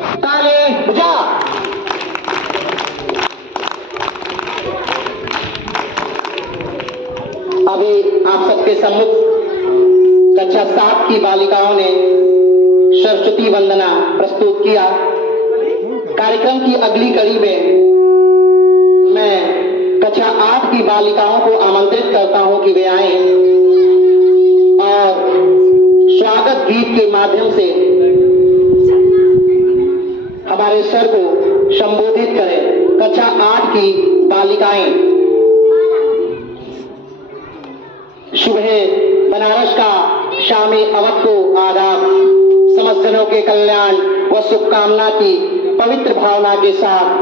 ताले बजा। अभी आप सबके सम्मुख कक्षा 7 की बालिकाओं ने सरस्वती वंदना प्रस्तुत किया। कार्यक्रम की अगली कड़ी में मैं कक्षा 8 की बालिकाओं को आमंत्रित करता हूं कि वे आए और स्वागत गीत के माध्यम से हमारे सर को संबोधित करें। कक्षा 8 की बालिकाएं। सुबह बनारस का शामी अवध को आदाब। समस्त जनों के कल्याण व शुभकामना की पवित्र भावना के साथ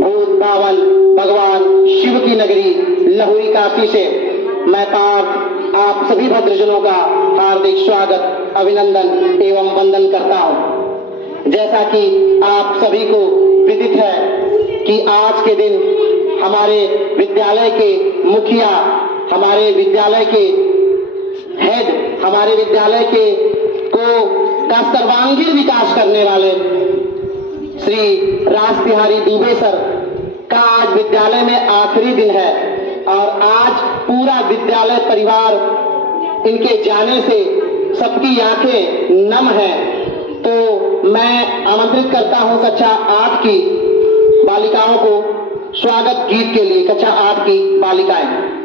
भूत पावन भगवान शिव की नगरी लहुरी काशी से मैं पार्थ आप सभी भद्रजनों का हार्दिक स्वागत अभिनंदन एवं वंदन करता हूं। जैसा कि आप सभी को विदित है कि आज के दिन हमारे विद्यालय के मुखिया, हमारे विद्यालय के हेड, हमारे विद्यालय के का सर्वांगीण विकास करने वाले श्री रास बिहारी दुबे सर का आज विद्यालय में आखिरी दिन है और आज पूरा विद्यालय परिवार इनके जाने से सबकी आंखें नम है। तो मैं आमंत्रित करता हूं कक्षा 8 की बालिकाओं को स्वागत गीत के लिए। कक्षा 8 की बालिकाएं।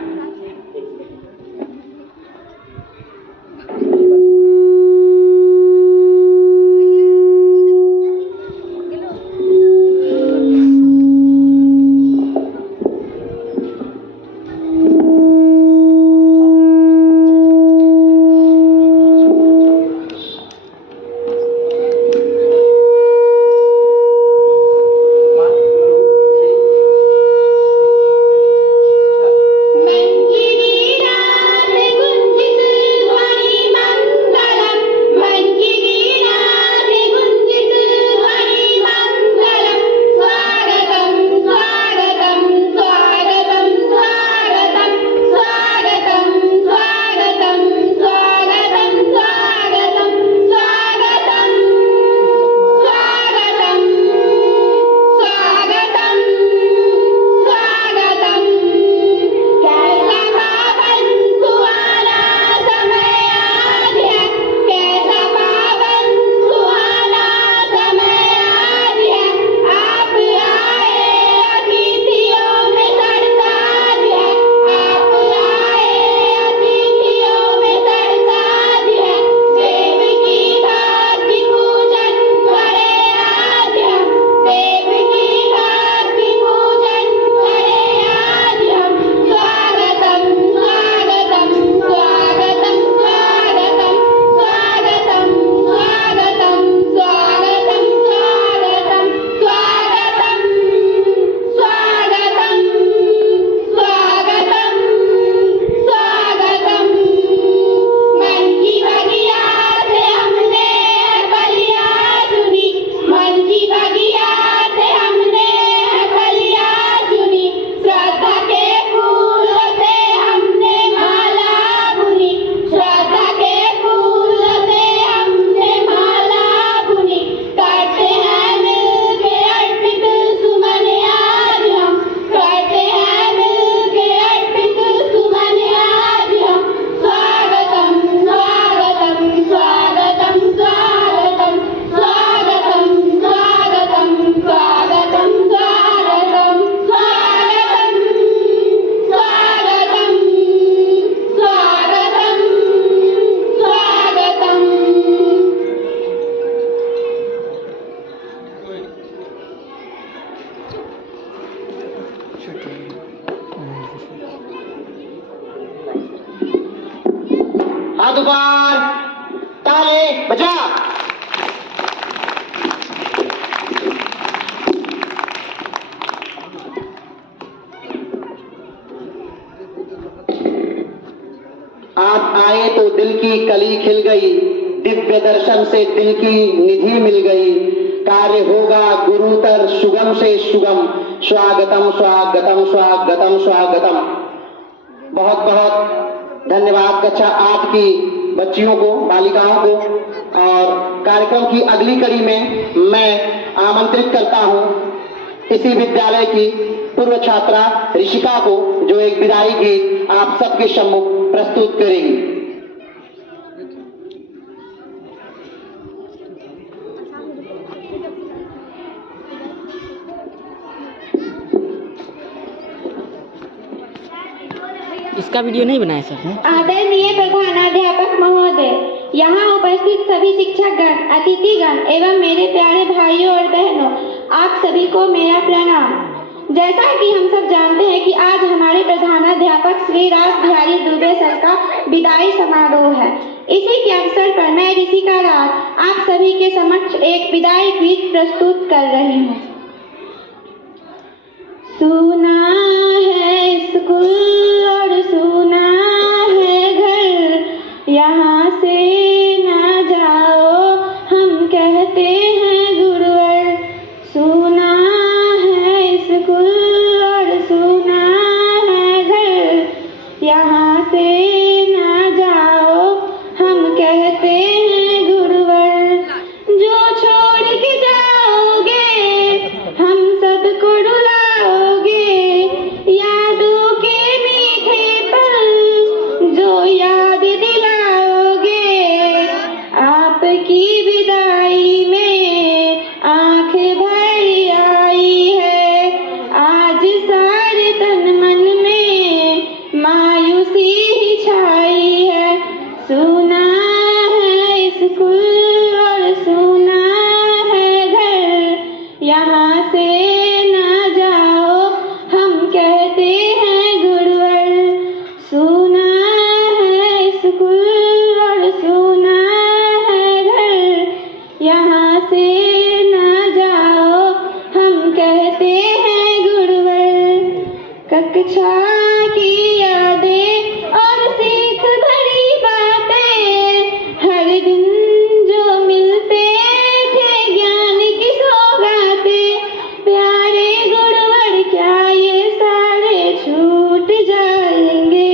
हाथ ऊपर, ताले बजा। आप आए तो दिल की कली खिल गई, दिव्य दर्शन से दिल की निधि मिल गई। कार्य होगा गुरुतर सुगम से सुगम, स्वागतम स्वागतम स्वागतम स्वागतम। बहुत बहुत धन्यवाद कक्षा 8 की बच्चियों को, बालिकाओं को। और कार्यक्रम की अगली कड़ी में मैं आमंत्रित करता हूं इसी विद्यालय की पूर्व छात्रा ऋषिका को, जो एक विदाई गीत आप सबके सम्मुख प्रस्तुत करेगी। इसका वीडियो नहीं बनाया सर। आदरणीय प्रधानाध्यापक महोदय, यहाँ उपस्थित सभी शिक्षकगण, अतिथिगण एवं मेरे प्यारे भाइयों और बहनों, आप सभी को मेरा प्रणाम। जैसा कि हम सब जानते हैं कि आज हमारे प्रधानाध्यापक श्री रास बिहारी दुबे सर का विदाई समारोह है। इसी के अवसर पर मैं ऋषिका राज आप सभी के समक्ष एक विदाई गीत प्रस्तुत कर रही हूँ। सुना है स्कूल और सुना है घर, यहाँ से ना जाओ हम कहते हैं गुरुवर। सुना है स्कूल और सुना है घर, यहाँ से ना जाओ हम कहते हैं गुरुवर। जो छोड़ के जाओगे हम सबको रुलाओगे, यादों के मीठे पल जो याद दिलाओगे। आपकी विदाई में आंखें भर आई है, आज सारे तन मन में मायूसी ही छाई है। सुना है स्कूल और सुना है घर, यहाँ से ना जाओ हम कहते हैं गुरुवर। सुना है स्कूल और सुना है घर, यहाँ से ना जाओ हम कहते हैं गुरुवर। कक्षा की यादें और सीख भरी बातें, हर दिन जो मिलते थे ज्ञान की सौगातें, प्यारे गुरुवर क्या ये सारे छूट जाएंगे।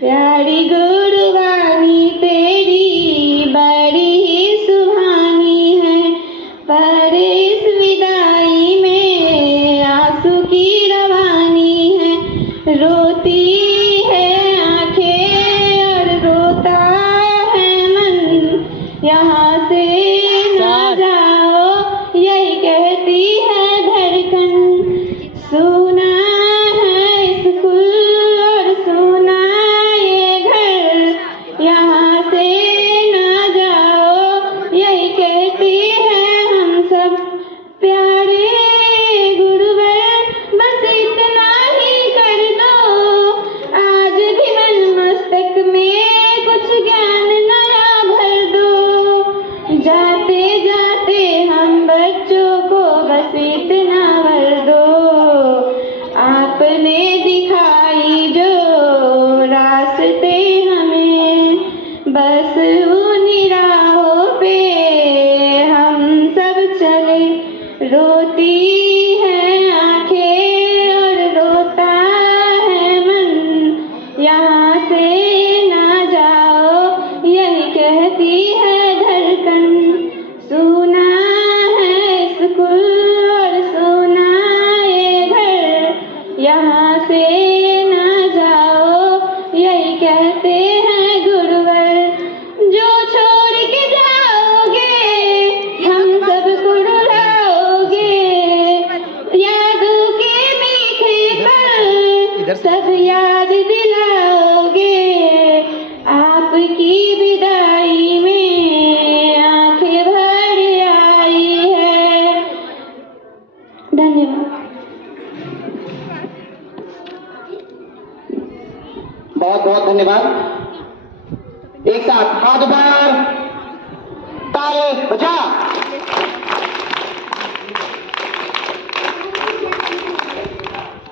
प्यारी गुरुवाणी तेरी बड़ी ही सुहानी है, पर इस विदाई में आंसू की रवानी है। रोती है आंखें और रोता है मन, यहाँ से ना जाओ यही कहती है धड़कन। सुना है स्कूल और सुना ये घर, यहाँ से ना जाओ यही कहती है हम सब। प्यारे गुरुवर बस इतना ही कर दो, आज भी मन मस्तक में कुछ ज्ञान नया भर दो। जाते जाते हम बच्चों को बस इतना भर दो, आपने दिखाई जो रास्ते हमें, बस उन्हीं राहों पे हम सब चले। रोती है आंखें और रोता है मन, यहाँ से ना जाओ यही कहती है धड़कन। सुना है स्कूल और सुना ये घर, यहाँ से ना जाओ यही कहते हैं गुरुवर। जो छोड़ के जाओगे हम सबको रुलाओगे, यादों के मीठे पल सब याद दिलाओगे। आपकी विदाई में आंखें भर आई है। धन्यवाद। बहुत बहुत धन्यवाद। एक साथ हाथ बार ताले बजा।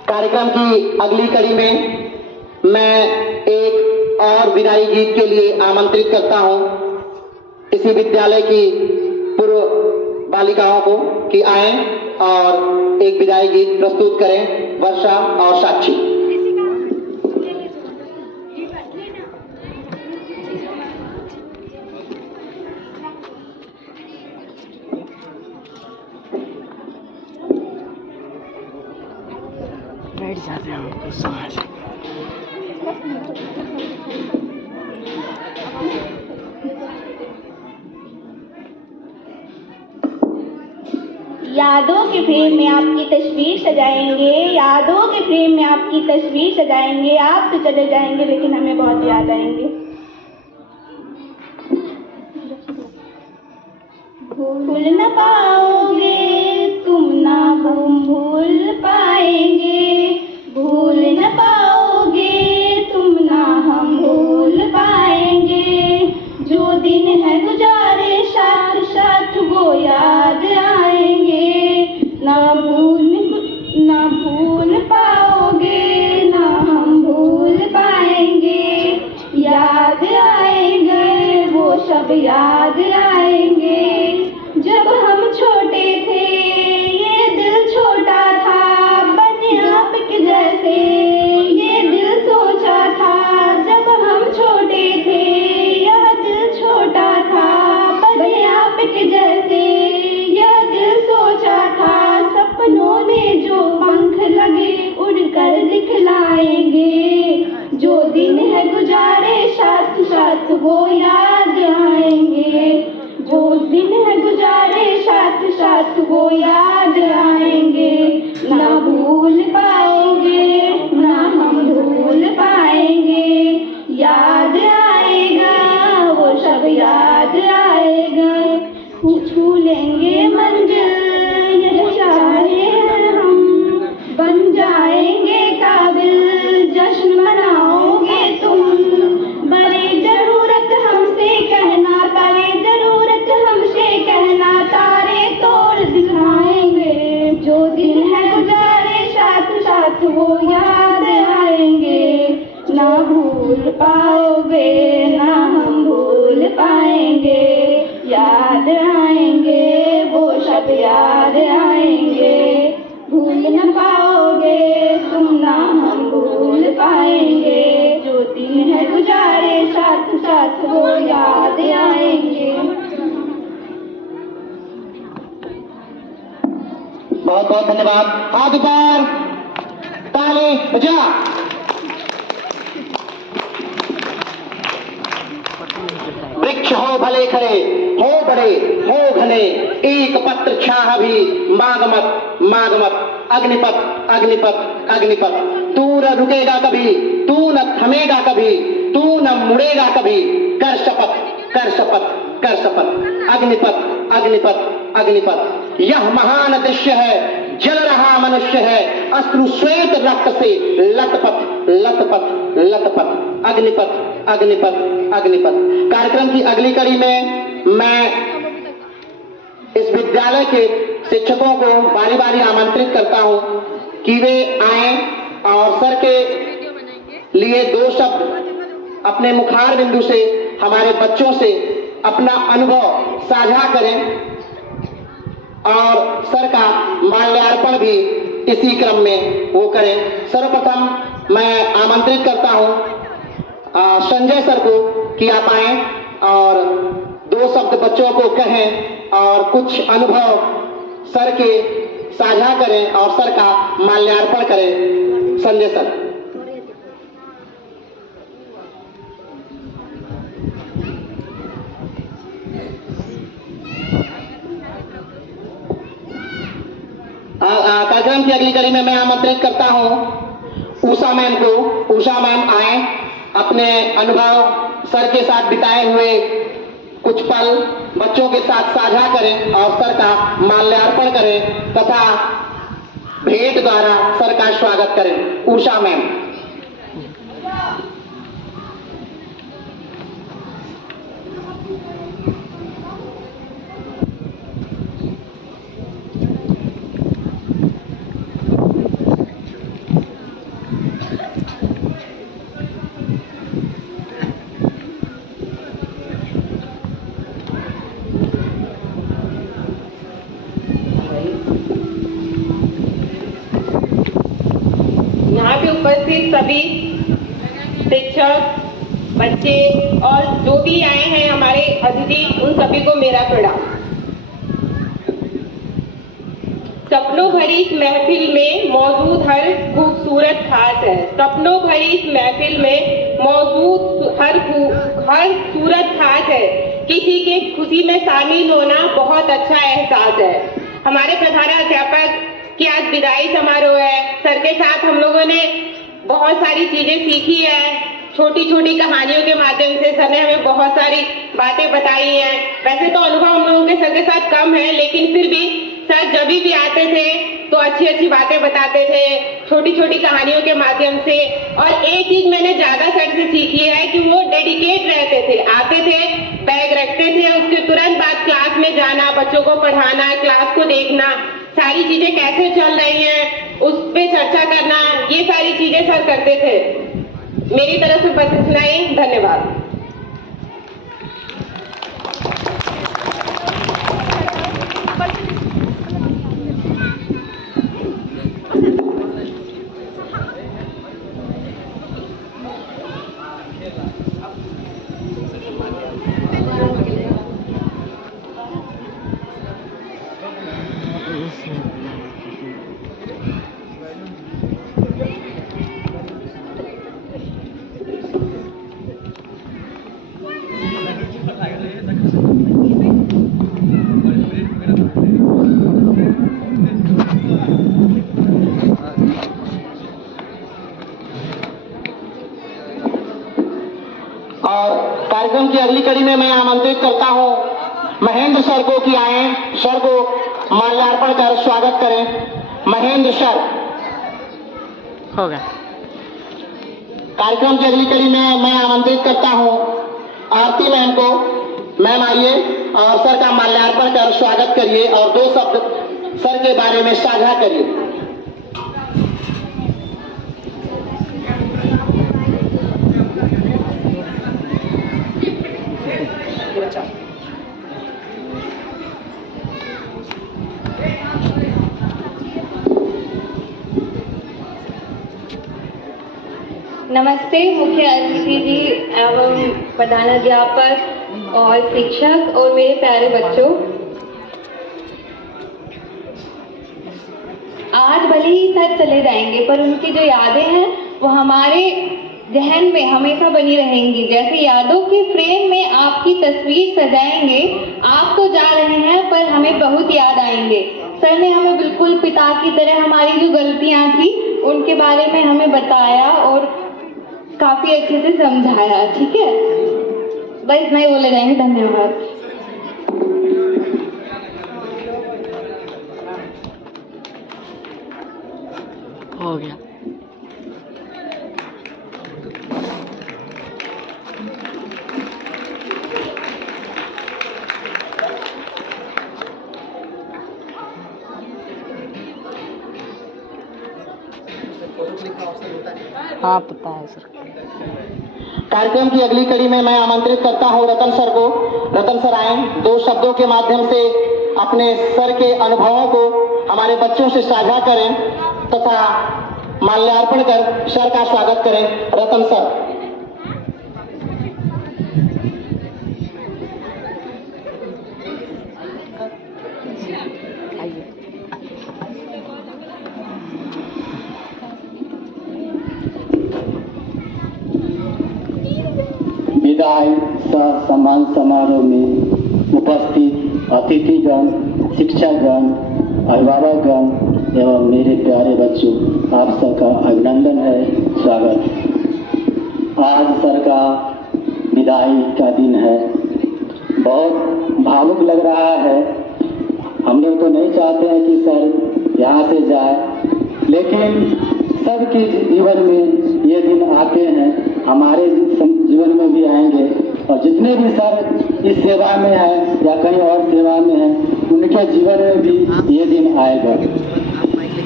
कार्यक्रम की अगली कड़ी में मैं एक और विदाई गीत के लिए आमंत्रित करता हूं इसी विद्यालय की पूर्व बालिकाओं को कि आएं और एक विदाई गीत प्रस्तुत करें, वर्षा और साक्षी। गिर जाते हैं हमको समाज। यादों के फ्रेम में आपकी तस्वीर सजाएंगे, यादों के फ्रेम में आपकी तस्वीर सजाएंगे। आप तो चले जाएंगे लेकिन हमें बहुत याद आएंगे। भूल न पाओगे तुम ना भूल पाएंगे, भूल न पाओगे तुम ना हम भूल पाएंगे। जो दिन है गुजारे साथ साथ वो याद आएंगे। ना भूल पाओगे ना हम भूल पाएंगे। याद आएंगे वो सब याद आएंगे। जब हम छोटे थे ये दिल छोटा था, बने आपके जैसे ये दिल सोचा था। जब हम छोटे थे यह दिल छोटा था, बने आपके जैसे यह दिल सोचा था। सपनों में जो पंख लगे उड़कर दिखलाएंगे। जो दिन है गुजारे साथ साथ वो याद आएंगे। जो दिन है गुजारे साथ साथ वो याद आएंगे। ना भूल पाओगे ना हम भूल पाएंगे। याद आएगा वो सब याद आएगा। छू लेंगे मंजिल ये चाहे हम, बन जाएंगे काबिल जश्न मनाओगे तुम। बड़े जरूरत हमसे कहना, बड़े जरूरत हमसे कहना, तारे तोड़ दिखाएंगे। जो दिन है गुजारे साथ साथ वो याद आएंगे। ना भूल पाओगे ना हम भूल पाएंगे। याद आएंगे वो सब याद आएंगे। भूल न पाओगे तुम ना हम भूल पाएंगे। जो दिन है गुजारे साथ साथ वो याद आएंगे। बहुत बहुत धन्यवाद। हाथ ऊपर, ताली बजा। वृक्ष हो भले खड़े, हो बड़े हो घने, एक पत्र छाह भी माग मत माग मत। अग्निपथ अग्निपथ अग्निपथ, तू न रुकेगा कभी, तू न थमेगा कभी, तू न मुड़ेगा कभी। कर शपथ कर शपथ कर शपथ। अग्निपथ अग्निपथ अग्निपथ। यह महान दृश्य है, जल रहा मनुष्य है, अश्रु श्वेत रक्त से लथपथ लथपथ लथपथ। अग्निपथ अग्निपथ अग्निपथ। कार्यक्रम की अगली कड़ी में मैं इस विद्यालय के शिक्षकों को बारी बारी आमंत्रित करता हूं कि वे आएं और सर के लिए 2 शब्द अपने मुखार बिंदु से हमारे बच्चों से अपना अनुभव साझा करें और सर का माल्यार्पण भी इसी क्रम में वो करें। सर्वप्रथम मैं आमंत्रित करता हूं संजय सर को कि आप आए और 2 शब्द बच्चों को कहें और कुछ अनुभव सर के साझा करें और सर का माल्यार्पण करें। संजय सर। कार्यक्रम की अगली कड़ी में मैं आमंत्रित करता हूं उषा मैम को। उषा मैम आए, अपने अनुभव सर के साथ बिताए हुए कुछ पल बच्चों के साथ साझा करें और सर का माल्यार्पण करें तथा भेंट द्वारा सर का स्वागत करें। उषा मैम। उपस्थित सभी शिक्षक, बच्चे और जो भी आए हैं हमारे अतिथि, उन सभी को मेरा प्रणाम। सपनों भरी इस महफिल में मौजूद हर खूबसूरत खूबसूरत खास है। सपनों भरी इस महफिल में मौजूद हर सूरत खास है। किसी के खुशी में शामिल होना बहुत अच्छा एहसास है। हमारे प्रधानाध्यापक की आज विदाई समारोह है। सर के साथ हम लोगों ने बहुत सारी चीजें सीखी है। छोटी छोटी कहानियों के माध्यम से सर ने हमें बहुत सारी बातें बताई हैं। वैसे तो अनुभव हम लोगों के सर के साथ कम है, लेकिन फिर भी सर जब भी आते थे तो अच्छी अच्छी बातें बताते थे छोटी छोटी कहानियों के माध्यम से। और एक चीज मैंने ज्यादा सर से सीखी है कि वो डेडिकेट रहते थे। आते थे, बैग रखते थे, उसके तुरंत बाद क्लास में जाना, बच्चों को पढ़ाना, क्लास को देखना, सारी चीजें कैसे चल रही हैं उस पे चर्चा करना, ये सारी चीजें सर करते थे। मेरी तरफ से बस इतना ही। धन्यवाद। और कार्यक्रम की अगली कड़ी में मैं आमंत्रित करता हूं महेंद्र सर को कि आए, सर को माल्यार्पण कर स्वागत करें। महेंद्र सर। हो गया। कार्यक्रम की अगली कड़ी में मैं आमंत्रित करता हूं आरती मैम को। मैम आइए और सर का माल्यार्पण कर स्वागत करिए और 2 शब्द सर के बारे में साझा करिए। नमस्ते मुख्य अतिथि जी एवं प्रधानाध्यापक और शिक्षक और मेरे प्यारे बच्चों। आज भले ही सर चले जाएंगे पर उनकी जो यादें हैं वो हमारे जहन में हमेशा बनी रहेंगी। जैसे यादों के फ्रेम में आपकी तस्वीर सजाएंगे, आप तो जा रहे हैं पर हमें बहुत याद आएंगे। सर ने हमें बिल्कुल पिता की तरह हमारी जो गलतियां थी उनके बारे में हमें बताया और काफी अच्छे से समझाया। ठीक है, बस नहीं बोले जाएंगे। धन्यवाद। हो गया। हाँ पता है सर। कार्यक्रम की अगली कड़ी में मैं आमंत्रित करता हूं रतन सर को। रतन सर आए, 2 शब्दों के माध्यम से अपने सर के अनुभवों को हमारे बच्चों से साझा करें तथा माल्यार्पण कर सर का स्वागत करें। रतन सर। विदाई सम्मान समारोह में उपस्थित अतिथिगण, शिक्षकगण, अभिभावकगण एवं मेरे प्यारे बच्चों, आप सबका अभिनंदन है, स्वागत। आज सर का विदाई का दिन है। बहुत भावुक लग रहा है। हम लोग तो नहीं चाहते हैं कि सर यहाँ से जाए, लेकिन सबके जीवन में ये दिन आते हैं, हमारे जीवन में भी आएंगे। और जितने भी सर इस सेवा में हैं या कहीं और सेवा में हैं, उनके जीवन में भी ये दिन आएगा।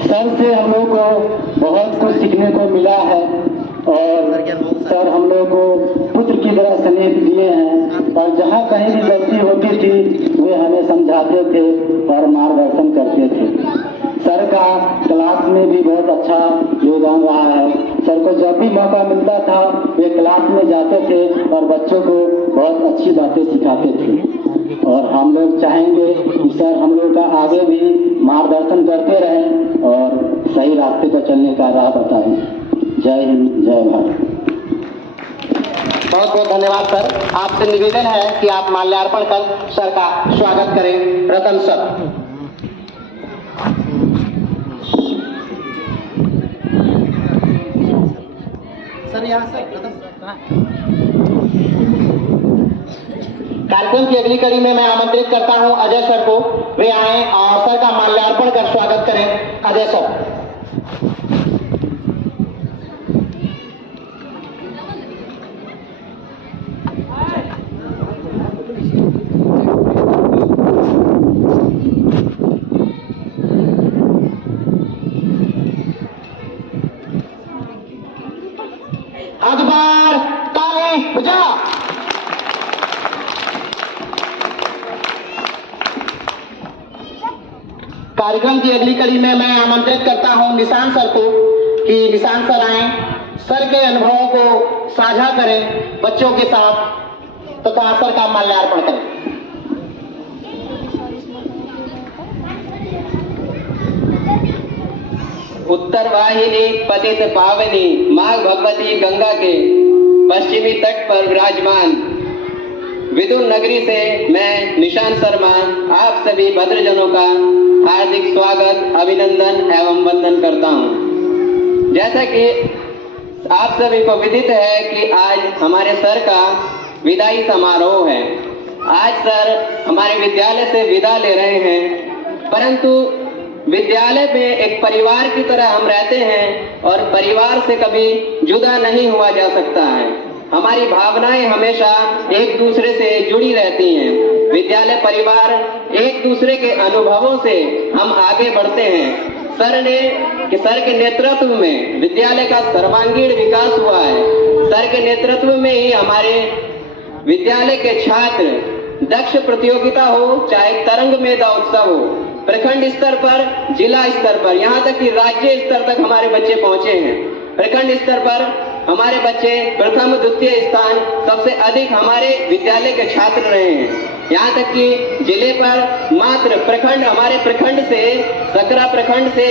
सर से हम लोग को बहुत कुछ सीखने को मिला है और सर हम लोग को पुत्र की तरह स्नेह दिए हैं और जहाँ कहीं भी गलती होती थी वे हमें समझाते थे और मार्गदर्शन करते थे। सर का क्लास में भी बहुत अच्छा योगदान रहा है। सर को जब भी मौका मिलता था वे क्लास में जाते थे और बच्चों को बहुत अच्छी बातें सिखाते थे। और हम लोग चाहेंगे कि सर हम लोग का आगे भी मार्गदर्शन करते रहें और सही रास्ते पर चलने का राह बताएं। जय हिंद, जय भारत। बहुत बहुत धन्यवाद सर। आपसे निवेदन है कि आप माल्यार्पण कर सर का स्वागत करें। रतन सर। सर यहाँ सर कार्यक्रम की अगली कड़ी में मैं आमंत्रित करता हूं अजय सर को। वे आए और सर का माल्यार्पण कर स्वागत करें। अजय सर। अखबार ताली बजा। कार्यक्रम की अगली कड़ी में मैं आमंत्रित करता हूं निशान सर को कि निशान सर आए, सर के अनुभवों को साझा करें बच्चों के साथ तथा सर का माल्यार्पण करें। उत्तर वाहिनी पतित पावनी माँ भगवती गंगा के पश्चिमी तट पर विराजमान विदुर नगरी से मैं निशान शर्मा आप सभी भद्रजनों का हार्दिक स्वागत, अभिनंदन एवं वंदन करता हूँ। जैसा कि आप सभी को विदित है कि आज हमारे सर का विदाई समारोह है। आज सर हमारे विद्यालय से विदा ले रहे हैं, परंतु विद्यालय में एक परिवार की तरह हम रहते हैं और परिवार से कभी जुदा नहीं हुआ जा सकता है। हमारी भावनाएं हमेशा एक दूसरे से जुड़ी रहती हैं। विद्यालय परिवार एक दूसरे के अनुभवों से हम आगे बढ़ते हैं। सर के नेतृत्व में विद्यालय का सर्वांगीण विकास हुआ है। सर के नेतृत्व में ही हमारे विद्यालय के छात्र दक्ष प्रतियोगिता हो, चाहे तरंग मेधा उत्सव हो, प्रखंड स्तर पर, जिला स्तर पर, यहाँ तक कि राज्य स्तर तक हमारे बच्चे पहुंचे हैं। प्रखंड स्तर पर हमारे बच्चे प्रथम द्वितीय स्थान सबसे अधिक हमारे विद्यालय के छात्र रहे हैं। यहाँ तक कि जिले पर मात्र प्रखंड, हमारे प्रखंड से, सकरा प्रखंड से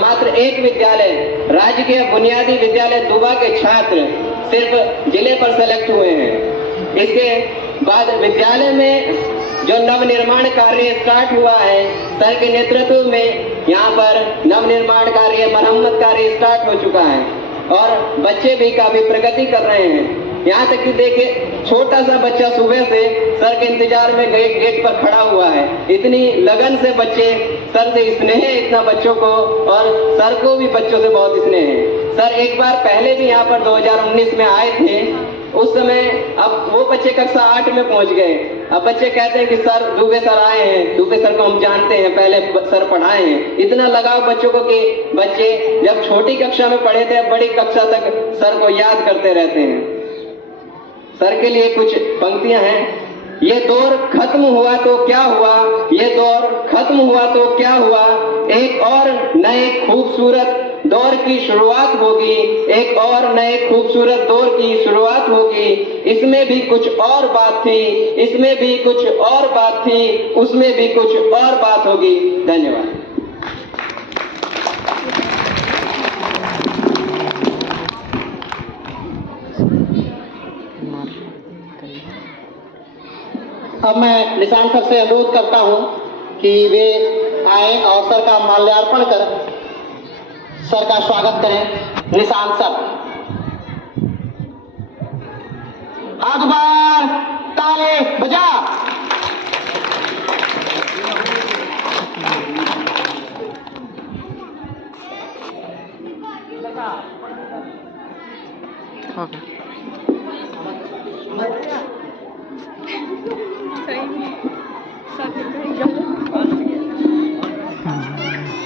मात्र एक विद्यालय, राजकीय बुनियादी विद्यालय दुबा के छात्र सिर्फ जिले पर सेलेक्ट हुए हैं। इसके बाद विद्यालय में जो नवनिर्माण कार्य स्टार्ट हुआ है, सर के नेतृत्व में यहाँ पर नवनिर्माण कार्य, मरम्मत कार्य स्टार्ट हो चुका है और बच्चे भी काफी प्रगति कर रहे हैं। यहाँ तक कि देखिए, छोटा सा बच्चा सुबह से सर के इंतजार में गेट पर खड़ा हुआ है। इतनी लगन से बच्चे, सर से स्नेह है इतना बच्चों को, और सर को भी बच्चों से बहुत स्नेह है। सर एक बार पहले भी यहाँ पर 2019 में आए थे, उस समय अब वो बच्चे कक्षा 8 में पहुंच गए। अब बच्चे कहते हैं कि सर दुबे सर आए हैं, दुबे सर को हम जानते हैं, पहले सर पढ़ाए हैं। इतना लगाव बच्चों को कि बच्चे जब छोटी कक्षा में पढ़े थे, अब बड़ी कक्षा तक सर को याद करते रहते हैं। सर के लिए कुछ पंक्तियां हैं। ये दौर खत्म हुआ तो क्या हुआ, ये दौर खत्म हुआ तो क्या हुआ, एक और नए खूबसूरत दौर की शुरुआत होगी, एक और नए खूबसूरत दौर की शुरुआत होगी। इसमें भी कुछ और बात थी, इसमें भी कुछ और बात थी, उसमें भी कुछ और बात होगी। धन्यवाद। अब मैं निशान सर से अनुरोध करता हूं कि वे आए और सर का माल्यार्पण कर सर का स्वागत करें। निशान सर। अखबार ताली बजा।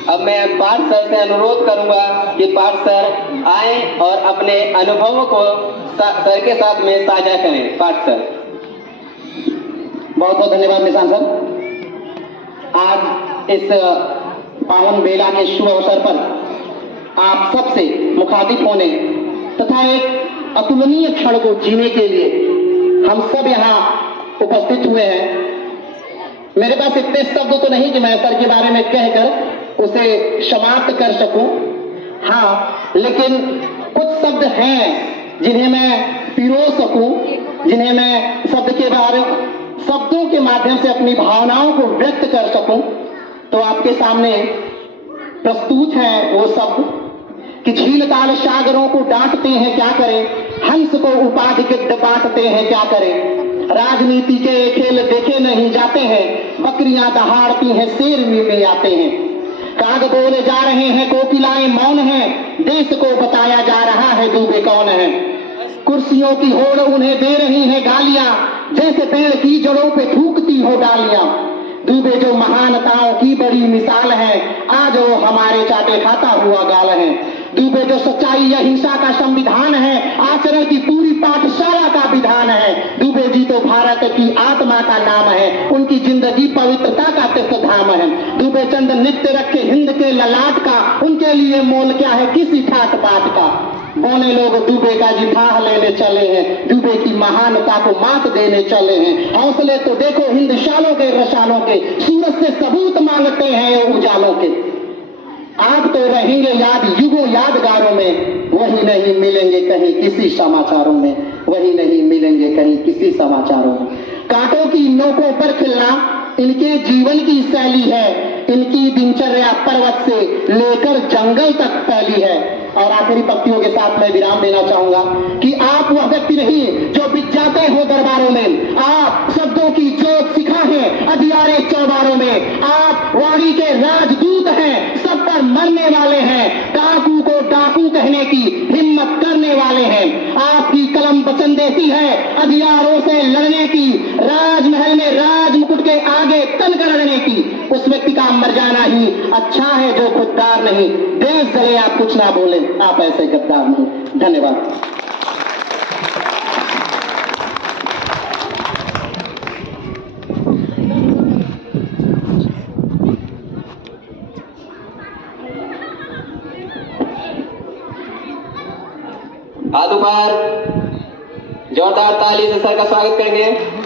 अब मैं पाठ सर से अनुरोध करूंगा कि पाठ सर आए और अपने अनुभवों को सर के साथ में साझा करें। पाठ सर। बहुत बहुत धन्यवाद निशान सर। आज इस पावन बेला के शुभ अवसर पर आप सबसे मुखातिब होने तथा एक अतुलनीय क्षण को जीने के लिए हम सब यहाँ उपस्थित हुए हैं। मेरे पास इतने शब्द तो नहीं कि मैं सर के बारे में कहकर उसे समाप्त कर सकूं, हाँ, लेकिन कुछ शब्द हैं जिन्हें मैं पिरो सकूं, जिन्हें मैं शब्दों के माध्यम से अपनी भावनाओं को व्यक्त कर सकूं, तो आपके सामने प्रस्तुत हैं वो शब्द कि झील ताल सागरों को डांटते हैं क्या करें, हंस को उपाधि के बांटते हैं क्या करें, राजनीति के खेल देखे नहीं जाते हैं, बकरियां दहाड़ती हैं शेर में आते हैं, काग बोले जा रहे हैं कोकिलाएं मौन हैं, देश को बताया जा रहा है दुबे कौन है, कुर्सियों की होड़ उन्हें दे रही है गालियां, जैसे पेड़ की जड़ों पे थूकती हो डालियां, दुबे जो महानताओं की बड़ी मिसाल है, आज वो हमारे चाटे खाता हुआ गाल है, दुबे जो सच्चाई या हिंसा का संविधान है, आचरण की पूरी पाठशाला का विधान है, दुबे जी तो भारत की आत्मा का नाम है, उनकी जिंदगी पवित्रता का तीर्थ धाम है, दुबे चंद नित्य रखे हिंद के ललाट का, उनके लिए मोल क्या है किसी ठाट बाट का, बौने लोग दुबे का जिफाह लेने चले हैं, दुबे की महानता को मात देने चले हैं, हौसले तो देखो हिंद शालों के रसालों के, सूरज से सबूत मांगते हैं उजालों के, आप तो रहेंगे याद युगों यादगारों में, वही नहीं मिलेंगे कहीं किसी समाचारों में, वही नहीं मिलेंगे कहीं किसी समाचारों में, कांटों की नोकों पर खिलना इनके जीवन की शैली है, इनकी दिनचर्या पर्वत से लेकर जंगल तक फैली है। और आखिरी पंक्तियों के साथ मैं विराम देना चाहूंगा कि आप वह व्यक्ति नहीं जो बिक जाते हो दरबारों में, आप शब्दों की जोत सिखा है अधियारे चौबारों में, आप वाणी के राजदूत हैं, सब पर मरने वाले हैं, डाकू को डाकू कहने की हिम्मत करने वाले हैं, आपकी कलम वचन देती है अधियारों से लड़ने की, राजमहल में राज मुकुट के आगे तन कर लड़ने की, उस व्यक्ति का मर जाना ही अच्छा है जो खुददार नहीं, देश जले आप कुछ ना बोले, आप ऐसे गद्दार नहीं। धन्यवाद। हाथों पर जोरदार ताली से सर का स्वागत करेंगे।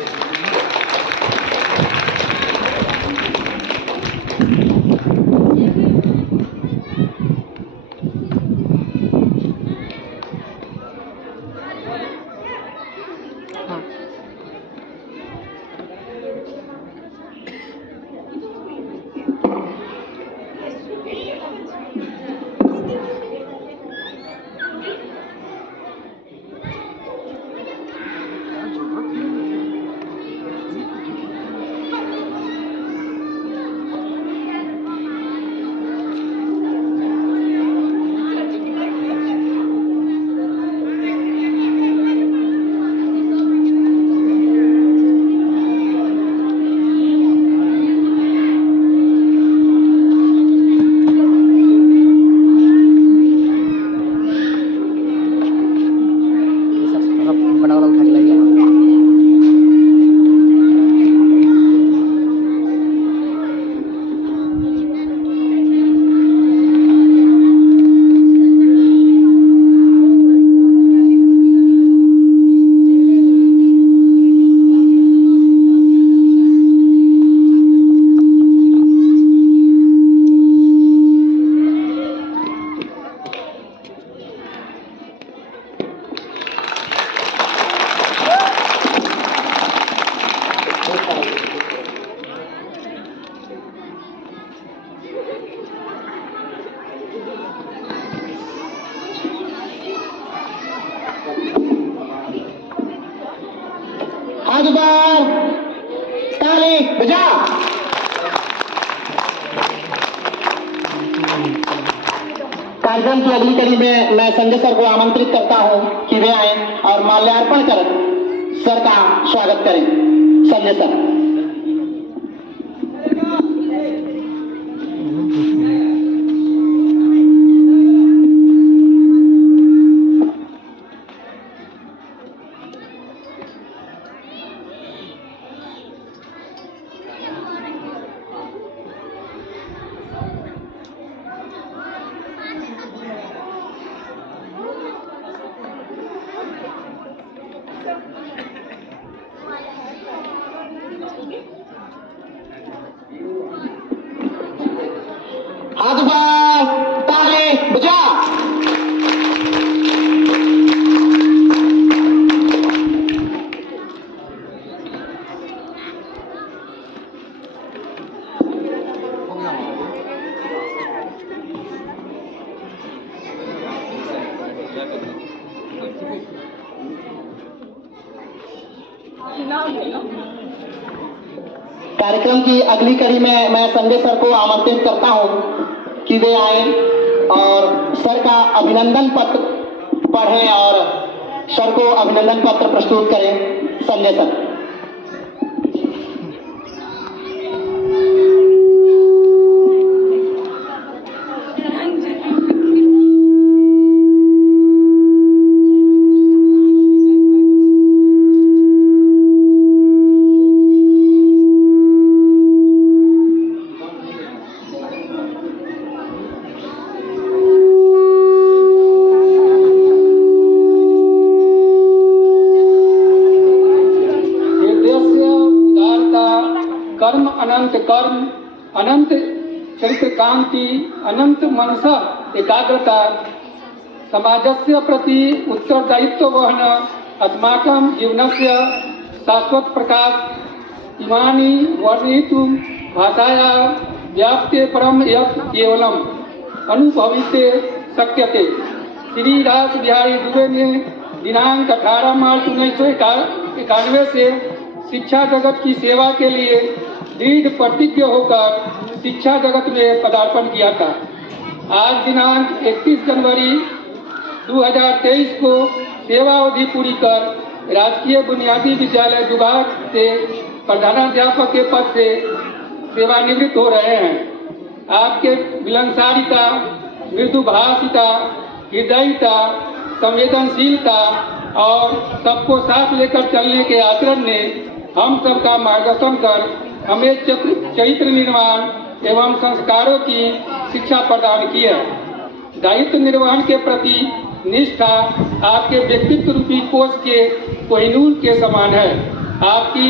हाथ बार ताली बजा। कार्यक्रम की अगली कड़ी में मैं संजय सर को आमंत्रित करता हूं कि वे आए और माल्यार्पण कर सर का स्वागत करें। संजय सर। हाथ बार ताली बजा। कार्यक्रम की अगली कड़ी में मैं संजय सर को आमंत्रित करता हूं कि वे आए और सर का अभिनंदन पत्र पढ़ें और सर को अभिनंदन पत्र प्रस्तुत करें। संजय सर। कर्म अनंत चरित्र कांति अनंत मनसा एकाग्रता समाजस्य प्रति उत्तरदायित्व वहन अस्माकं जीवनस्य शाश्वत प्रकाश इमानि वर्णयितुं भाषाया व्याप्ते परम यत् केवलम अनुभविते शक्यते। श्री रास बिहारी दुबे ने दिनांक 18 मार्च 1991 से शिक्षा जगत की सेवा के लिए दृढ़ प्रतिज्ञ होकर शिक्षा जगत में पदार्पण किया था। आज दिनांक 31 जनवरी 2023 को सेवा अवधि पूरी कर राजकीय बुनियादी विद्यालय जुगाड़ से प्रधानाध्यापक के पद से सेवानिवृत्त हो रहे हैं। आपके मिलनसारिता, मृदुभाषिता, हृदयता, संवेदनशीलता और सबको साथ लेकर चलने के आचरण ने हम सबका मार्गदर्शन कर हमें चरित्र निर्माण एवं संस्कारों की शिक्षा प्रदान की है। दायित्व निर्वहन के प्रति निष्ठा आपके व्यक्तित्व रूपी कोष के कोहिनूर के समान है। आपकी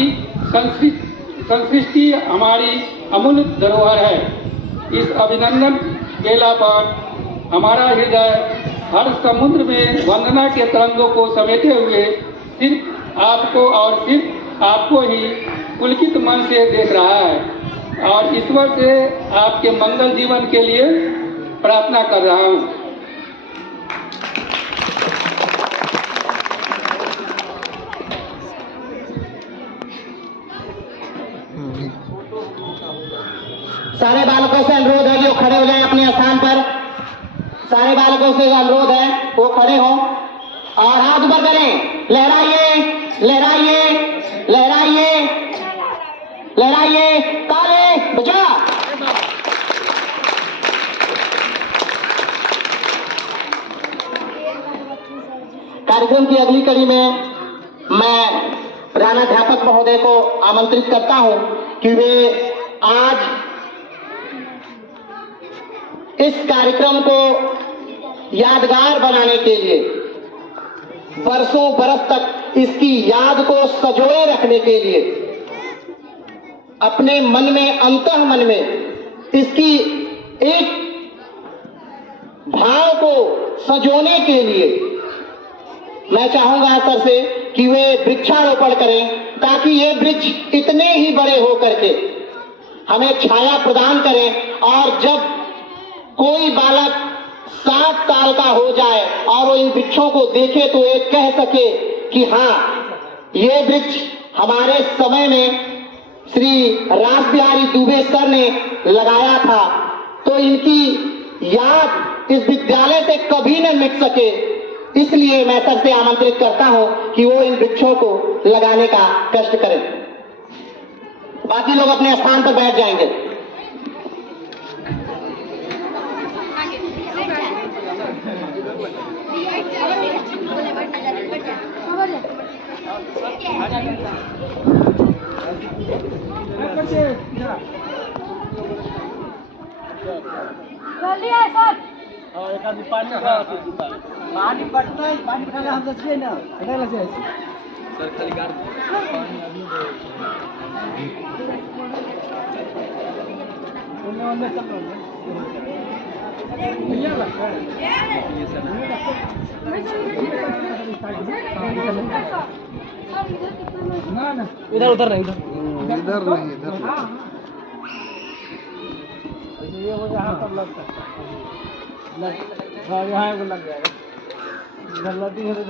संसृष्टि हमारी अमूल्य धरोहर है। इस अभिनंदन बेला पर हमारा हृदय हर समुद्र में वंदना के तरंगों को समेटे हुए सिर्फ आपको और सिर्फ आपको ही पुलकित मन से देख रहा है और ईश्वर से आपके मंगल जीवन के लिए प्रार्थना कर रहा हूँ। सारे बालकों से अनुरोध है कि वो खड़े हो जाएं अपने स्थान पर। सारे बालकों से अनुरोध है वो खड़े हों और हाथ ऊपर करें। लहराइए, लहराइए, लहराइए, लहराइए। ताले बजा। कार्यक्रम की अगली कड़ी में मैं प्रधानाध्यापक महोदय को आमंत्रित करता हूं कि वे आज इस कार्यक्रम को यादगार बनाने के लिए, वर्षों बरस तक इसकी याद को संजोए रखने के लिए, अपने मन में, अंतः मन में इसकी एक भाव को संजोने के लिए मैं चाहूंगा सर से कि वे वृक्षारोपण करें, ताकि ये वृक्ष इतने ही बड़े हो करके हमें छाया प्रदान करें और जब कोई बालक 7 साल का हो जाए और वो इन वृक्षों को देखे तो एक कह सके कि हाँ, ये वृक्ष हमारे समय में श्री रास बिहारी दुबे सर ने लगाया था, तो इनकी याद इस विद्यालय से कभी न मिट सके। इसलिए मैं सर से आमंत्रित करता हूं कि वो इन वृक्षों को लगाने का कष्ट करें। बाकी लोग अपने स्थान पर बैठ जाएंगे। जल्दी आए सर। पानी पड़ता है, पानी खाना हम सच्चे ना सर खाली गाड़ इधर उधर नहीं, इधर नहीं, इधर ये हो यहाँ पर लगता है, हाँ यहाँ लग जाएगा। इधर लगी है तो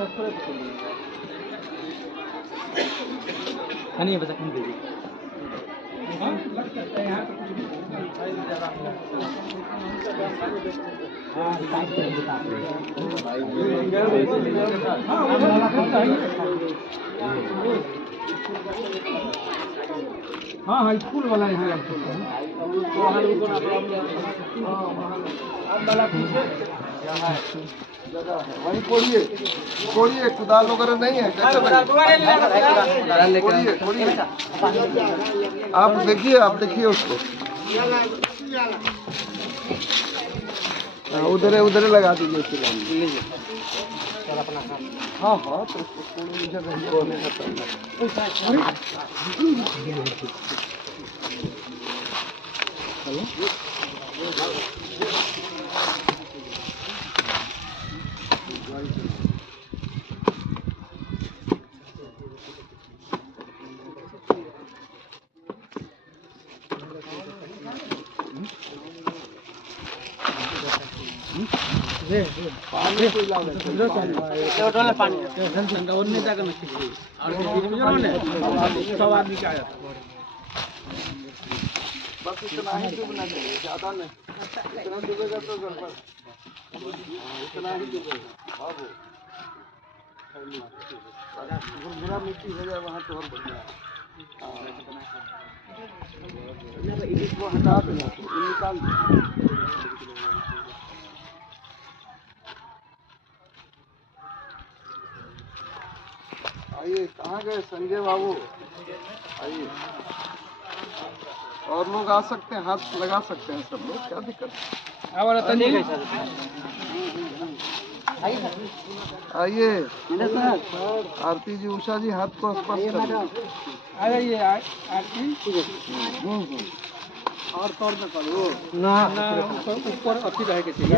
नहीं बता हाँ हाँ स्कूल वाला यहाँ वहीं कोड़िए कोड़िए कुदाल वगैरह नहीं है कोड़िए कोड़िए आप देखिए उसको उधर उधर लगा दीजिए उसके लिए हाँ हाँ तो बस इतना ही डूबना चाहिए, ज्यादा नहीं। इतना डूबेगा तो गड़बड़, इतना ही डूबेगा। बाबू बुरा मिट्टी हो जाए वहाँ तो और बढ़िया। इसको हटा देना, निकाल दो। आइए, कहाँ गए संजय बाबू? आइए, और लोग आ सकते हैं, हाथ लगा सकते हैं सब लोग, क्या दिक्कत है? आइए आरती जी, उषा जी, हाथ को स्पर्श करें। आ जाइए आरती और तौर में करो ना ऊपर अति रह के चाहिए।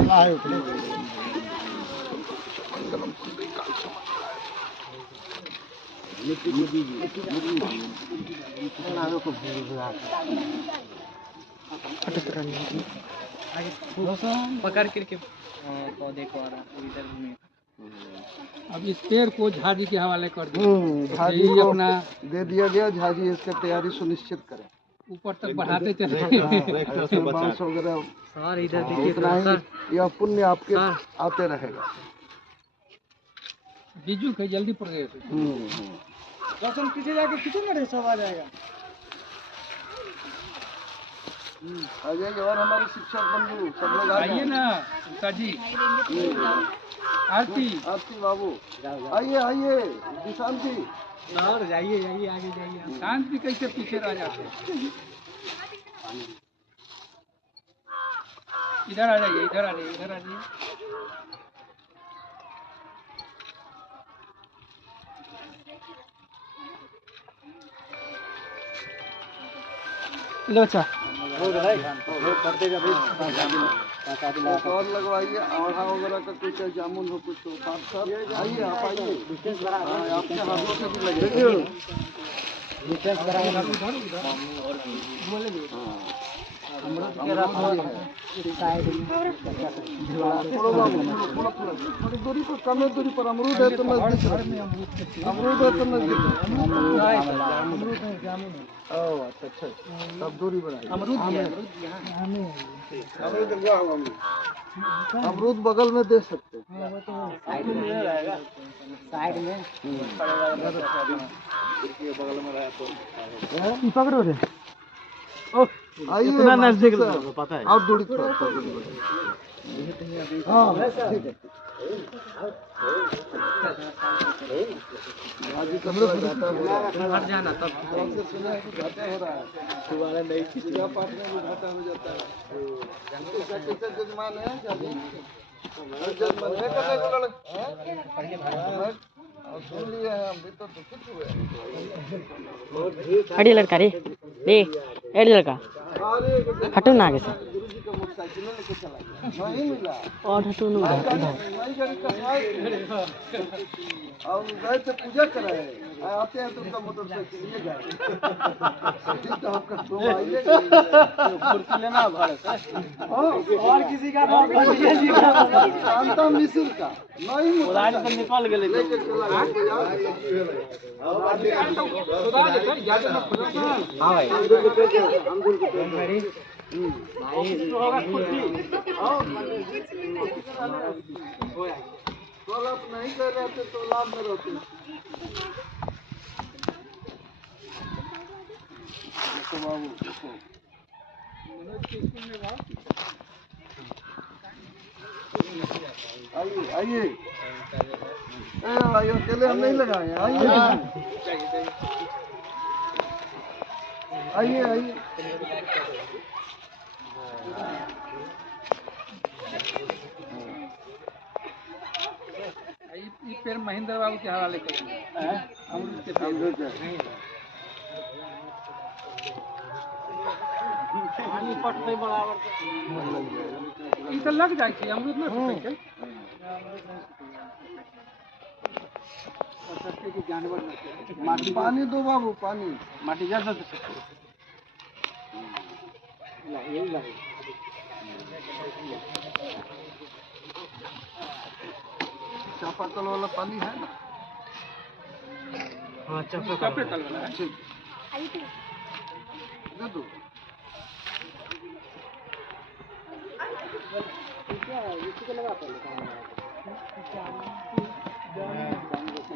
पकड़ करके पौधे को इधर में अब इस पेड़ को झाजी के हवाले कर दो। झाजी यही को अपना दे दिया गया, झाजी इसकी तैयारी सुनिश्चित करें। ऊपर तक बढ़ाते चले। बांस वगैरह सर इधर देखिए उतना ही यह पुण्य आपके आते रहेगा। बीजू के जल्दी पड़ गए थे। दर्शन पीछे जाके खींचो ना, सब आ जाएगा। आ जाइए, और हमारे शिक्षक बंधु सब लोग आइए ना उषा जी, आरती बाबू आइए, आइए निशांत जी। सर जाइए जाइए आगे जाइए। शांत भी कैसे पीछे रह जाते हैं। इधर आ जाइए, इधर आ जाइए, इधर आ जाइए। लो अच्छा और लगवाइए, आढ़ा वगैरह का कुछ है, जामुन हो कुछ हो। साथ साथ आइए, आप आइए, आपके हाथों से भी लगेगा। थोड़ी दूरी पर, कम दूरी पर अमरूद है तो नजदीक, अमरूद है तो नजदीक। अच्छा, तब दूरी बढ़ाइए। अमरूद बगल में दे सकते हैं। साइड में पकड़ो रे। आइए, इतना नजदीक पता है। आप दूरी थोड़ा दूरी बढ़ाइए। हाँ ठीक है। हट जाना तब सुना है कि घाटा हो रहा है, दोबारा नहीं पूजा पाठ में भी घाटा हो जाता है। कैसे जजमान है, जजमान है करने को लड़का सुन लिए हैं, हम भी तो दुखित हुए। अरे लड़का रे रे अरे लड़का हटो ना आगे से। गुरु जी का मोटरसाइकिल लेके चला गया, नहीं मिला। और हटो ना नई गाड़ी का और गए थे पूजा कराए। आते हैं तो उनका मोटरसाइकिल ये जाए तो आपका कुर्सी लेना भारत और किसी का शांता मिश्र का नहीं तो निकल गए लेके चला आप नहीं कर रहे थे तो लाभ में रहते आइए आइए भाई अकेले हम नहीं लगाए आइए आइए आइए फिर महेंद्र बाबू के हवाले करेंगे अमरूद के पानी पटते बराबर ई तो लग जाए छै अमरूद ना सुखे के जानवर माटी पानी दो बाबू पानी माटी ज्यादा यही लगे चापाकल वाला पानी है ना हाँ चापाकल वाला है ठीक दे दो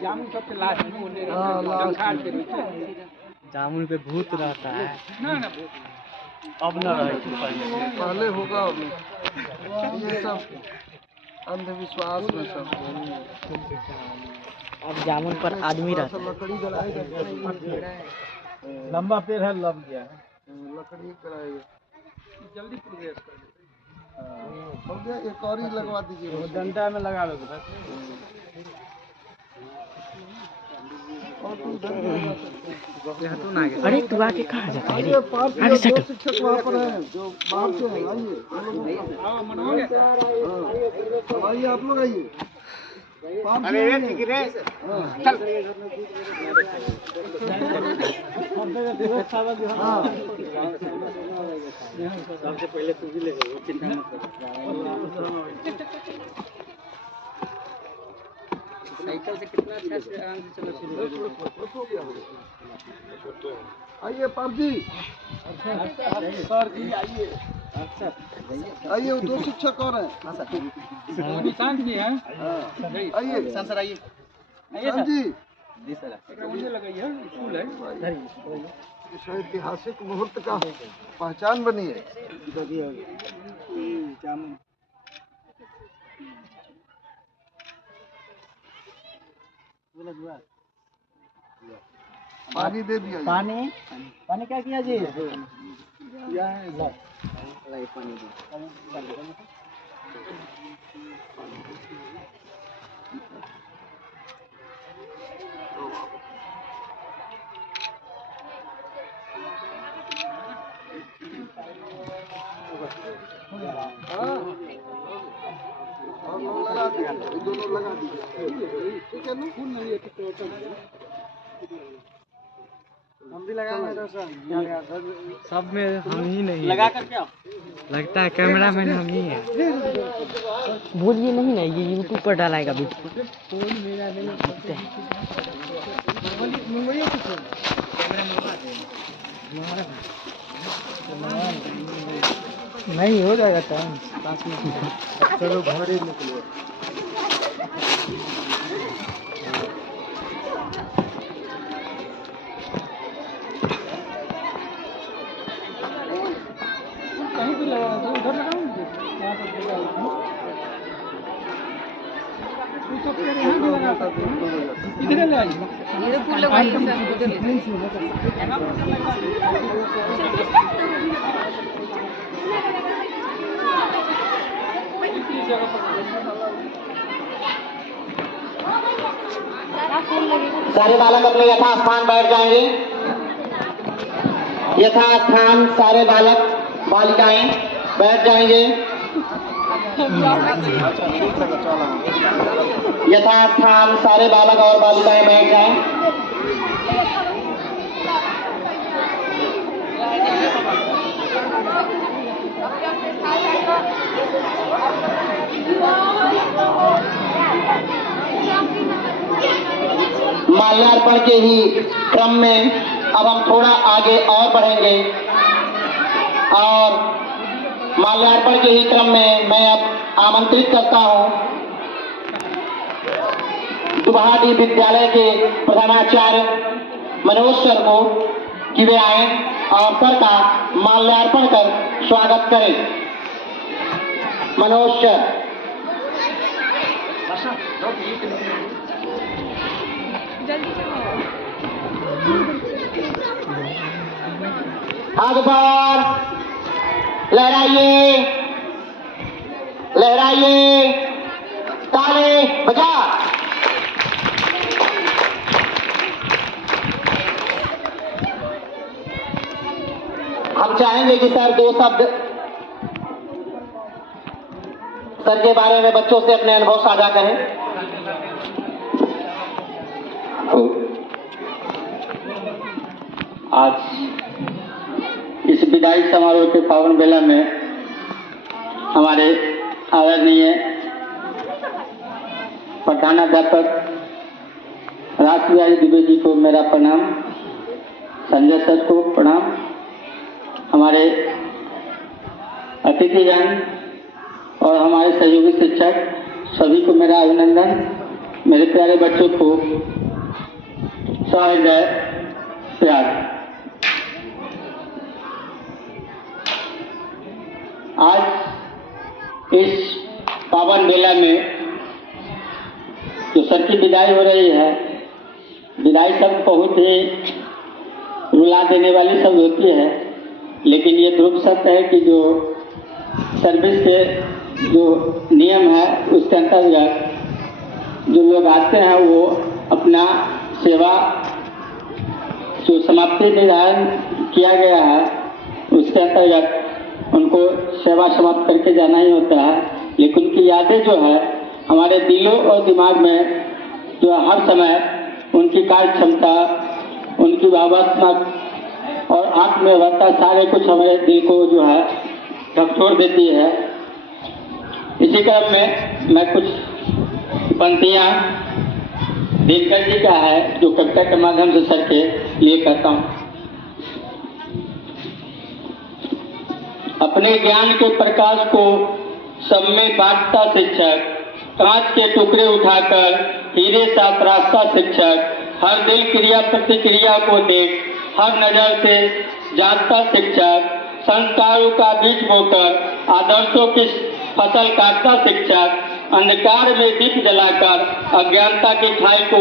जामुन सबसे लास्ट में बोले जामुन पे भूत रहता है ना ना अब न रहे पहले होगा ये सब अंधविश्वास में सब अब जामुन पर आदमी रहता है लकड़ी जलाएगा लंबा पेड़ है लग गया लकड़ी कराएगा जल्दी प्रोग्रेस कर हो गया एक और ही लगवा दीजिए डंडा में लगा लो सर और तू उधर भी लगा सकते हैं। अरे तू आके कहाँ जाता है आइए पार्थ जी दो शिक्षक वहाँ पर हैं जो बाहर से हैं आइए आओ मनोगे हाँ, आइए आप लोग आइए पार्थ जी आइए। हाँ सबसे पहले तू भी ले चिंता मत साइकिल से कितना अच्छा से आराम से चला शुरू आइए पार्थ जी सर जी आइए आइए वो दो शिक्षक और हैं निशांत जी हैं आइए सर आइए निशांत जी मुझे लगाइए स्कूल है इस ऐतिहासिक मुहूर्त का पहचान बनी है पानी दे दिया पानी पानी क्या किया जी लगा दिया दोनों लगा दिए ठीक है ना हम भी लगाएंगे सब में हम ही नहीं लगा कर क्या लगता है कैमरा मैन हम ही है बोलिए नहीं ना ये यूट्यूब पर डालेगा वीडियो फोन मेरा नहीं हो जाएगा टाइम 5 मिनट चलो घर ही निकलो कहीं भी लगा दो उधर लगाऊंगे यहाँ पर यहाँ भी लगा सकते हैं इधर ले आइए मेरे फूल लगाइए सारे बालक अपने यथास्थान बैठ जाएंगे। यथास्थान सारे बालक बालिकाएं बैठ जाएंगे। यथास्थान सारे बालक और बालिकाएं बैठ जाएं। माल्यार्पण के ही क्रम में अब हम थोड़ा आगे और बढ़ेंगे और माल्यार्पण के ही क्रम में मैं अब आमंत्रित करता हूं दुबहाटी विद्यालय के प्रधानाचार्य मनोज सर को कि वे आए और सर का माल्यार्पण कर स्वागत करें। मनोज सर। हाथ बार लहराइए लहराइए, ताली बजा। हम चाहेंगे कि सर दो शब्द सर के बारे में बच्चों से अपने अनुभव साझा करें। आज इस विदाई समारोह के पावन बेला में हमारे आदरणीय प्रधानाध्यापक राष्ट्रबिहारी दुबे जी को मेरा प्रणाम, संजय सर को प्रणाम, हमारे अतिथिगण और हमारे सहयोगी शिक्षक सभी को मेरा अभिनंदन। मेरे प्यारे बच्चों को सहृदय प्यार। आज इस पावन बेला में जो सर की विदाई हो रही है, विदाई शब्द बहुत ही रुला देने वाली शब्द होती है, लेकिन ये ध्रुव सत्य है कि जो सर्विस के जो नियम है उसके अंतर्गत जो लोग आते हैं वो अपना सेवा जो समाप्ति निर्धारण किया गया है उसके अंतर्गत उनको सेवा समाप्त करके जाना ही होता है, लेकिन उनकी यादें जो है हमारे दिलों और दिमाग में जो हर समय उनकी कार्य क्षमता, उनकी भावनात्मक और आत्मनिर्भरता सारे कुछ हमारे दिल को जो है झकझोर देती है। इसी क्रम में मैं कुछ पंक्तियाँ दिनकर जी का है जो कविता के माध्यम से सर के लिए कहता हूँ। अपने ज्ञान के प्रकाश को सब में बांटता शिक्षक, कांच के टुकड़े उठाकर हीरे सा तराशता शिक्षक, हर दिल क्रिया प्रतिक्रिया को देख हर नजर से जांचता शिक्षक, संस्कारों का बीज बोकर आदर्शों की फसल काटता शिक्षक, अंधकार में दीप जलाकर अज्ञानता की खाई को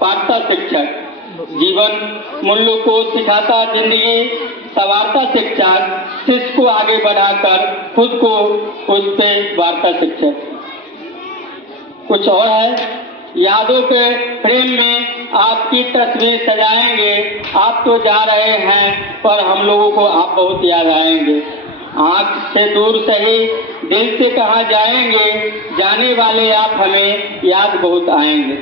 पाटता शिक्षक, जीवन मूल्यों को सिखाता जिंदगी संवारता शिक्षक, शिष्य को आगे बढ़ाकर खुद को उस पे वारता शिक्षक। कुछ और है, यादों के फ्रेम में आपकी तस्वीर सजाएंगे, आप तो जा रहे हैं पर हम लोगों को आप बहुत याद आएंगे। आँख से दूर सही दिल से कहाँ जाएंगे, जाने वाले आप हमें याद बहुत आएंगे।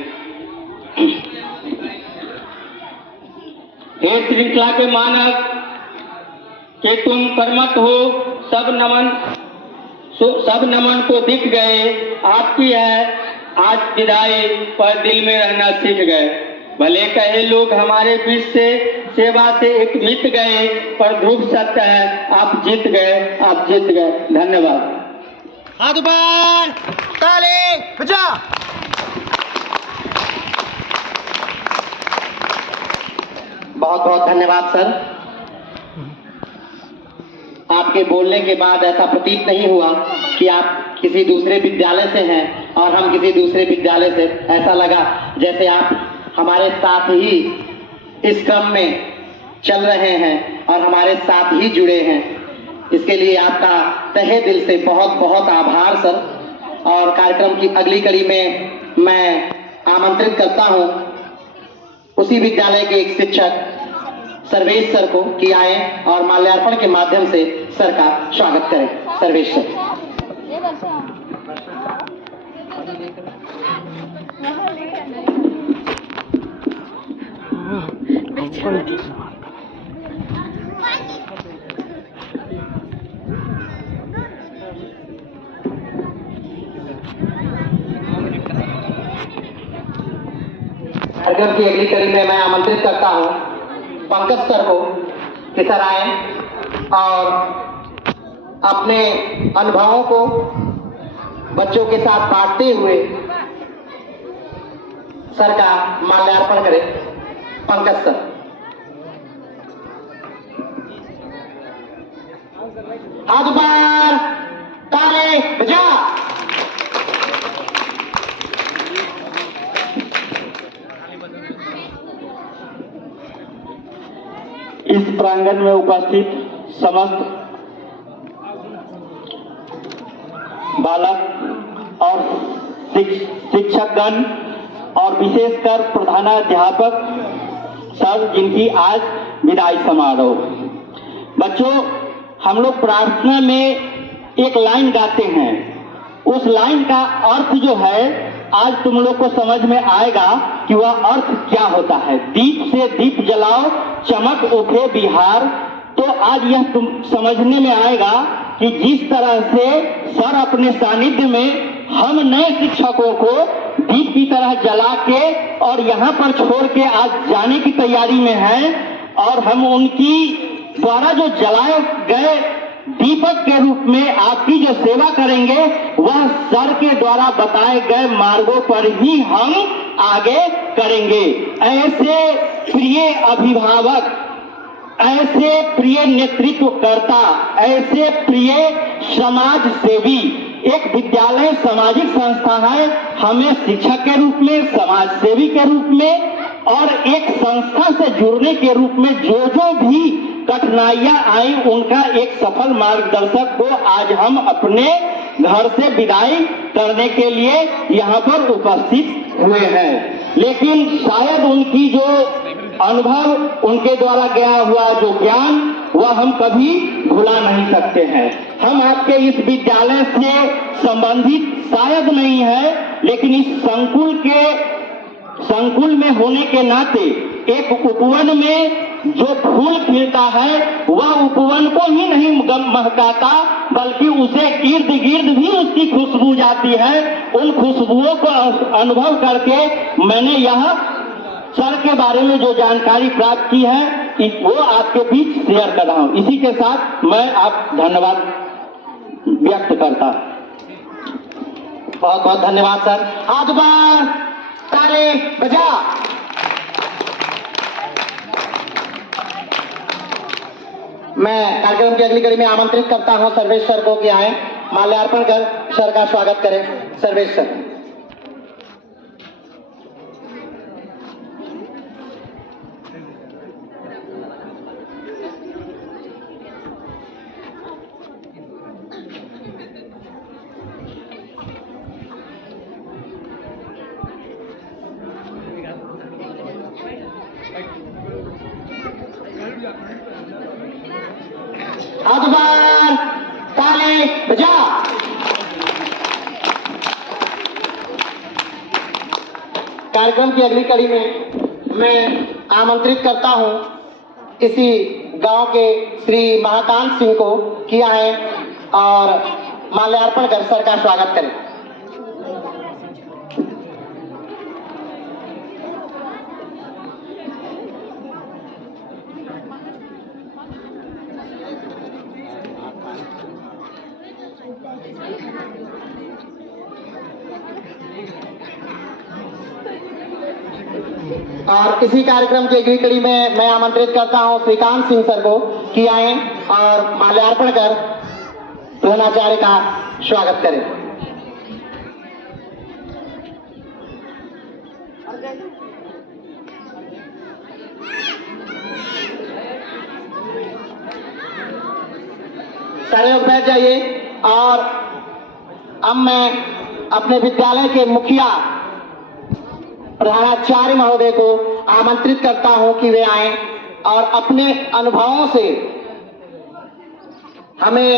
हे श्रृंखला के मानव कि तुम कर्मठ हो, सब नमन को दिख गए, आपकी है आज विदाई पर दिल में रहना सीख गए। भले कहे लोग हमारे बीच से सेवा से एक मिट गए, पर ध्रुव सत्य है आप जीत गए, आप जीत गए। धन्यवाद। हाथ ऊपर, ताली बजा। बहुत बहुत धन्यवाद सर। आपके बोलने के बाद ऐसा प्रतीत नहीं हुआ कि आप किसी दूसरे विद्यालय से हैं और हम किसी दूसरे विद्यालय से। ऐसा लगा जैसे आप हमारे साथ ही इस क्रम में चल रहे हैं और हमारे साथ ही जुड़े हैं। इसके लिए आपका तहे दिल से बहुत बहुत आभार सर। और कार्यक्रम की अगली कड़ी में मैं आमंत्रित करता हूं उसी विद्यालय के एक शिक्षक सर्वेश सर को कि आए और माल्यार्पण के माध्यम से सर का स्वागत करें। सर्वेश सर। कार्यक्रम की अगली कड़ी में मैं आमंत्रित करता हूं पंकज सर को कि सर आए और अपने अनुभवों को बच्चों के साथ बांटते हुए सर का माल्यार्पण करें। पंकज सर। हाथ बार ताले बजा। इस प्रांगण में उपस्थित समस्त बालक और शिक्षकगण और विशेषकर प्रधानाध्यापक सर जिनकी आज विदाई समारोह। बच्चों, हम लोग प्रार्थना में एक लाइन गाते हैं, उस लाइन का अर्थ जो है आज तुम लोग को समझ में आएगा कि वह अर्थ क्या होता है। दीप से दीप जलाओ, चमक उठे बिहार। तो आज यह तुम समझने में आएगा कि जिस तरह से सर अपने सानिध्य में हम नए शिक्षकों को दीप की तरह जला के और यहाँ पर छोड़ के आज जाने की तैयारी में हैं, और हम उनकी द्वारा जो जलाए गए दीपक के रूप में आपकी जो सेवा करेंगे वह सर के द्वारा बताए गए मार्गों पर ही हम आगे करेंगे। ऐसे प्रिय अभिभावक, ऐसे प्रिय नेतृत्वकर्ता, ऐसे प्रिय समाज सेवी, एक विद्यालय सामाजिक संस्था है, हमें शिक्षक के रूप में, समाज सेवी के रूप में और एक संस्था से जुड़ने के रूप में जो भी कठिनाइयां आई उनका एक सफल मार्गदर्शक को आज हम अपने घर से विदाई करने के लिए यहाँ पर उपस्थित हुए हैं। लेकिन शायद उनकी जो अनुभव, उनके द्वारा गया हुआ जो ज्ञान, वह हम कभी भुला नहीं सकते हैं। हम आपके इस विद्यालय से संबंधित शायद नहीं है, लेकिन इस संकुल में होने के नाते एक उपवन में जो फूल खिलता है वह उपवन को ही नहीं महकाता, बल्कि उसे इर्द गिर्द भी उसकी खुशबू जाती है। उन खुशबुओं को अनुभव करके मैंने यह सर के बारे में जो जानकारी प्राप्त की है वो आपके बीच शेयर कर रहा हूं। इसी के साथ मैं आप धन्यवाद व्यक्त करता। बहुत बहुत धन्यवाद सर। हाथ बार ताले बजा। मैं कार्यक्रम की अगली कड़ी में आमंत्रित करता हूं सर्वेश सर को कि आए, माल्यार्पण कर सर का स्वागत करें। सर्वेश सर। हाथ बार ताले बजा। कार्यक्रम की अगली कड़ी में मैं आमंत्रित करता हूं इसी गांव के श्री महाकांत सिंह को कि आए और माल्यार्पण कर सर का स्वागत करें। और इसी कार्यक्रम की अगली कड़ी में मैं आमंत्रित करता हूं श्रीकांत सिंह सर को कि आए और माल्यार्पण कर द्रोणाचार्य का स्वागत करें। सारे लोग बैठ जाइए। और अब मैं अपने विद्यालय के मुखिया प्रधानाचार्य महोदय को आमंत्रित करता हूं कि वे आएं और अपने अनुभवों से हमें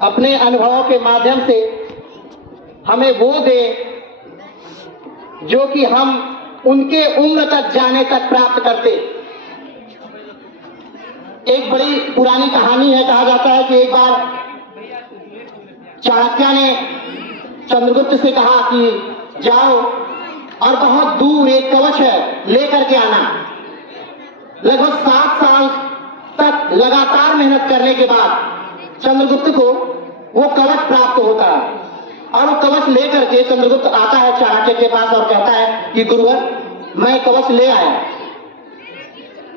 अपने अनुभवों के माध्यम से हमें वो दे जो कि हम उनके उम्र तक जाने तक प्राप्त करते। एक बड़ी पुरानी कहानी है, कहा जाता है कि एक बार चाणक्य ने चंद्रगुप्त से कहा कि जाओ और बहुत दूर एक कवच है लेकर के आना। लगभग 7 साल तक लगातार मेहनत करने के बाद चंद्रगुप्त को वो कवच प्राप्त होता है और वो कवच लेकर के चंद्रगुप्त आता है चाणक्य के पास और कहता है कि गुरुवर मैं कवच ले आया।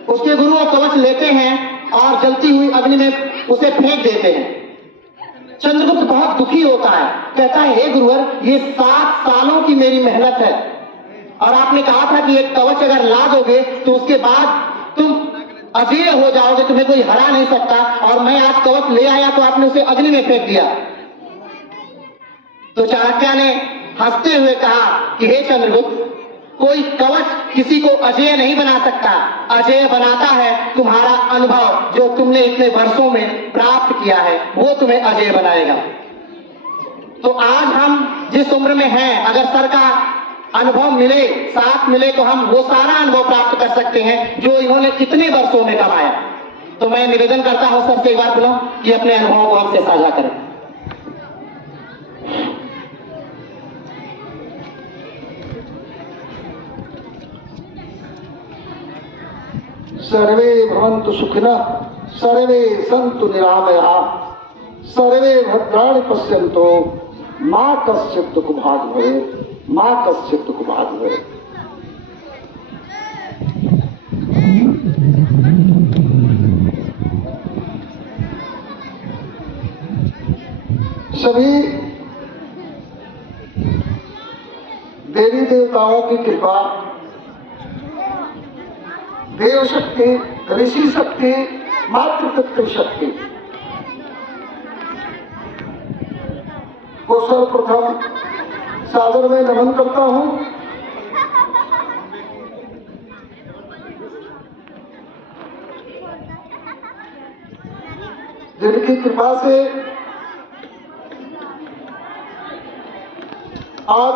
उसके गुरु वो कवच लेते हैं और जलती हुई अग्नि में उसे फेंक देते हैं। चंद्रगुप्त बहुत दुखी होता है, कहता है हे गुरुवर ये 7 सालों की मेरी मेहनत है और आपने कहा था कि एक कवच अगर ला दोगे तो उसके बाद तुम अजेय हो जाओगे, तुम्हें कोई हरा नहीं सकता, और मैं आज कवच ले आया तो आपने उसे अग्नि में फेंक दिया। तो चाणक्य ने हंसते हुए कहा कि हे चंद्रगुप्त, कोई कवच किसी को अजेय नहीं बना सकता, अजेय बनाता है तुम्हारा अनुभव जो तुमने इतने वर्षों में प्राप्त किया है, वो तुम्हें अजेय बनाएगा। तो आज हम जिस उम्र में हैं, अगर सर का अनुभव मिले, साथ मिले, तो हम वो सारा अनुभव प्राप्त कर सकते हैं जो इन्होंने कितने वर्षों में कमाया। तो मैं निवेदन करता हूं सर से एक बार पुनः कि अपने अनुभवों को हमसे साझा करें। सर्वे भवन्तु सुखिनः, सर्वे सन्तु निरामयाः, सर्वे भद्राणि पश्यन्तु, मा कश्चित् दुःखभाग् भवेत्, मा कश्चित् दुःखभाग् भवेत्। सभी देवी देवताओं की कृपा, देव शक्ति, ऋषि शक्ति, मातृपितृ शक्ति को सर्वप्रथम सादर में नमन करता हूं। जिनकी कृपा से आप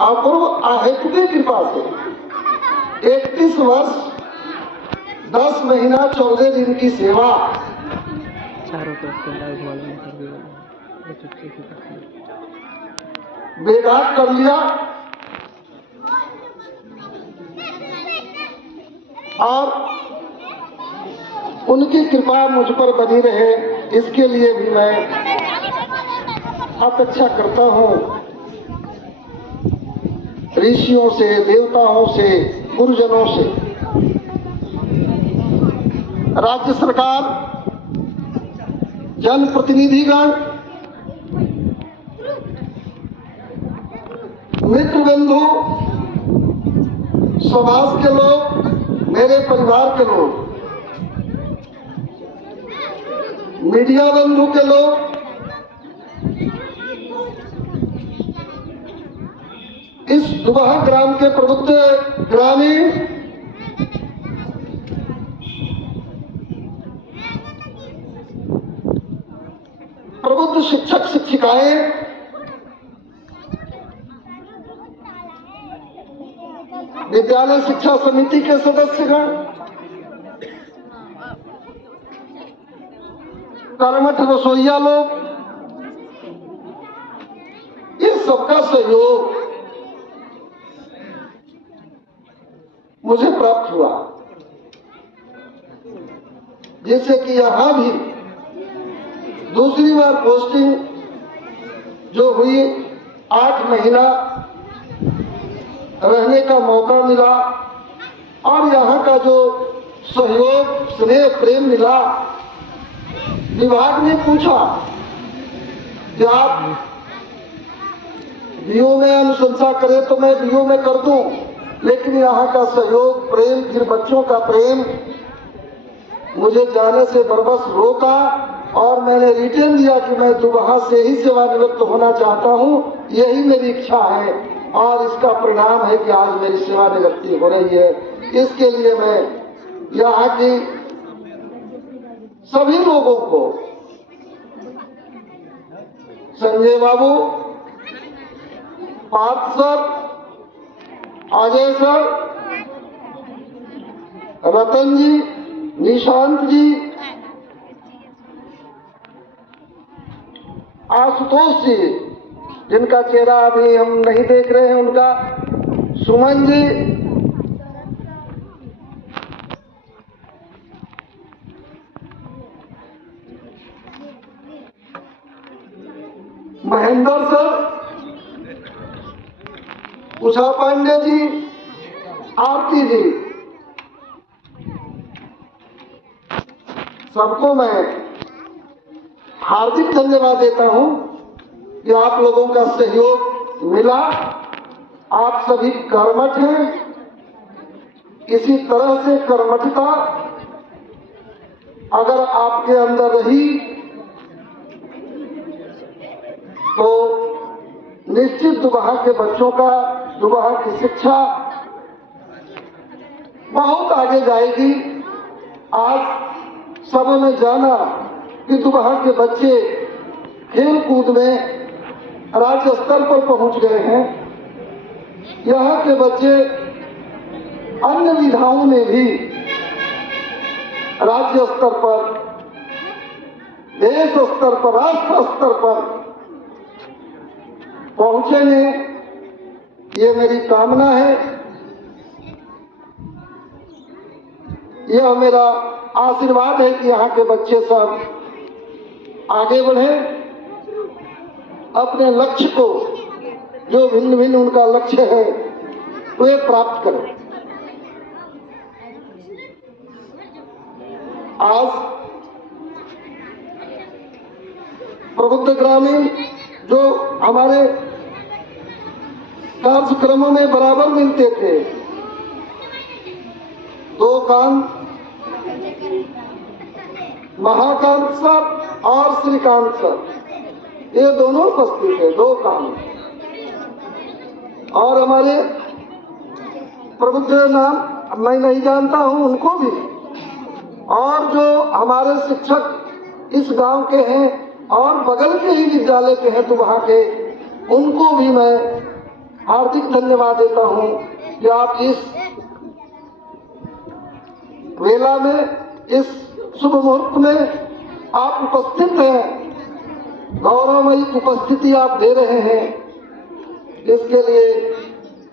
अपूर्व अहेतुकी कृपा से 31 वर्ष 10 महीना 14 दिन की सेवा बेदाग कर लिया और उनकी कृपा मुझ पर बनी रहे, इसके लिए भी मैं अपेक्षा करता हूं ऋषियों से, देवताओं से, गुरुजनों से। राज्य सरकार, जनप्रतिनिधिगण, मित्र बंधु, समाज के लोग, मेरे परिवार के लोग, मीडिया बंधु के लोग, इस दुबहा ग्राम के प्रबुद्ध ग्रामीण, प्रबुद्ध शिक्षक शिक्षिकाएं, विद्यालय शिक्षा समिति के सदस्यगण, कर्मठ रसोइया लोग, इस सबका सहयोग मुझे प्राप्त हुआ, जैसे कि यहां भी दूसरी बार पोस्टिंग जो हुई, 8 महीना रहने का मौका मिला और यहाँ का जो सहयोग, स्नेह, प्रेम मिला। विभाग ने पूछा कि आप बीओ में अनुशंसा करें तो मैं बीओ में कर दूं, लेकिन यहाँ का सहयोग, प्रेम, फिर बच्चों का प्रेम मुझे जाने से बरबस रोका और मैंने रिटर्न दिया कि मैं दुबहा से ही सेवानिवृत्त होना चाहता हूँ, यही मेरी इच्छा है और इसका परिणाम है कि आज मेरी सेवानिवृत्ति हो रही है। इसके लिए मैं यहाँ की सभी लोगों को संजय बाबू, पार्थ सर, अजय सर, रतन जी, निशांत जी, आशुतोष जी, जिनका चेहरा अभी हम नहीं देख रहे हैं, उनका, सुमन जी, महेंद्र सर, उषा पांडे जी, आरती जी, सबको मैं हार्दिक धन्यवाद देता हूं कि आप लोगों का सहयोग मिला। आप सभी कर्मठ हैं। इसी तरह से कर्मठता अगर आपके अंदर रही तो निश्चित दुबहा के बच्चों का, दुबहा की शिक्षा बहुत आगे जाएगी। आज सब ने जाना कि दुबहा के बच्चे खेल कूद में राज्य स्तर पर पहुंच गए हैं। यहाँ के बच्चे अन्य विधाओं में भी राज्य स्तर पर, देश स्तर पर, राष्ट्र स्तर पर पहुंचेंगे, ये मेरी कामना है। यह मेरा आशीर्वाद है कि यहाँ के बच्चे सब आगे बढ़े, अपने लक्ष्य को, जो भिन्न भिन्न उनका लक्ष्य है, वे प्राप्त करें। आज प्रबुद्ध ग्रामीण जो हमारे कार्यक्रमों में बराबर मिलते थे, दो कांत, महाकांत सर और श्रीकांत सर, ये दोनों उपस्थित है, दो कांत। और हमारे प्रबुद्ध नाम मैं नहीं जानता हूं, उनको भी, और जो हमारे शिक्षक इस गांव के हैं और बगल के ही विद्यालय के हैं, तो वहां के, उनको भी मैं हार्दिक धन्यवाद देता हूं कि आप इस वेला में, इस शुभ मुहूर्त में आप उपस्थित हैं, गौरवमयी उपस्थिति आप दे रहे हैं। इसके लिए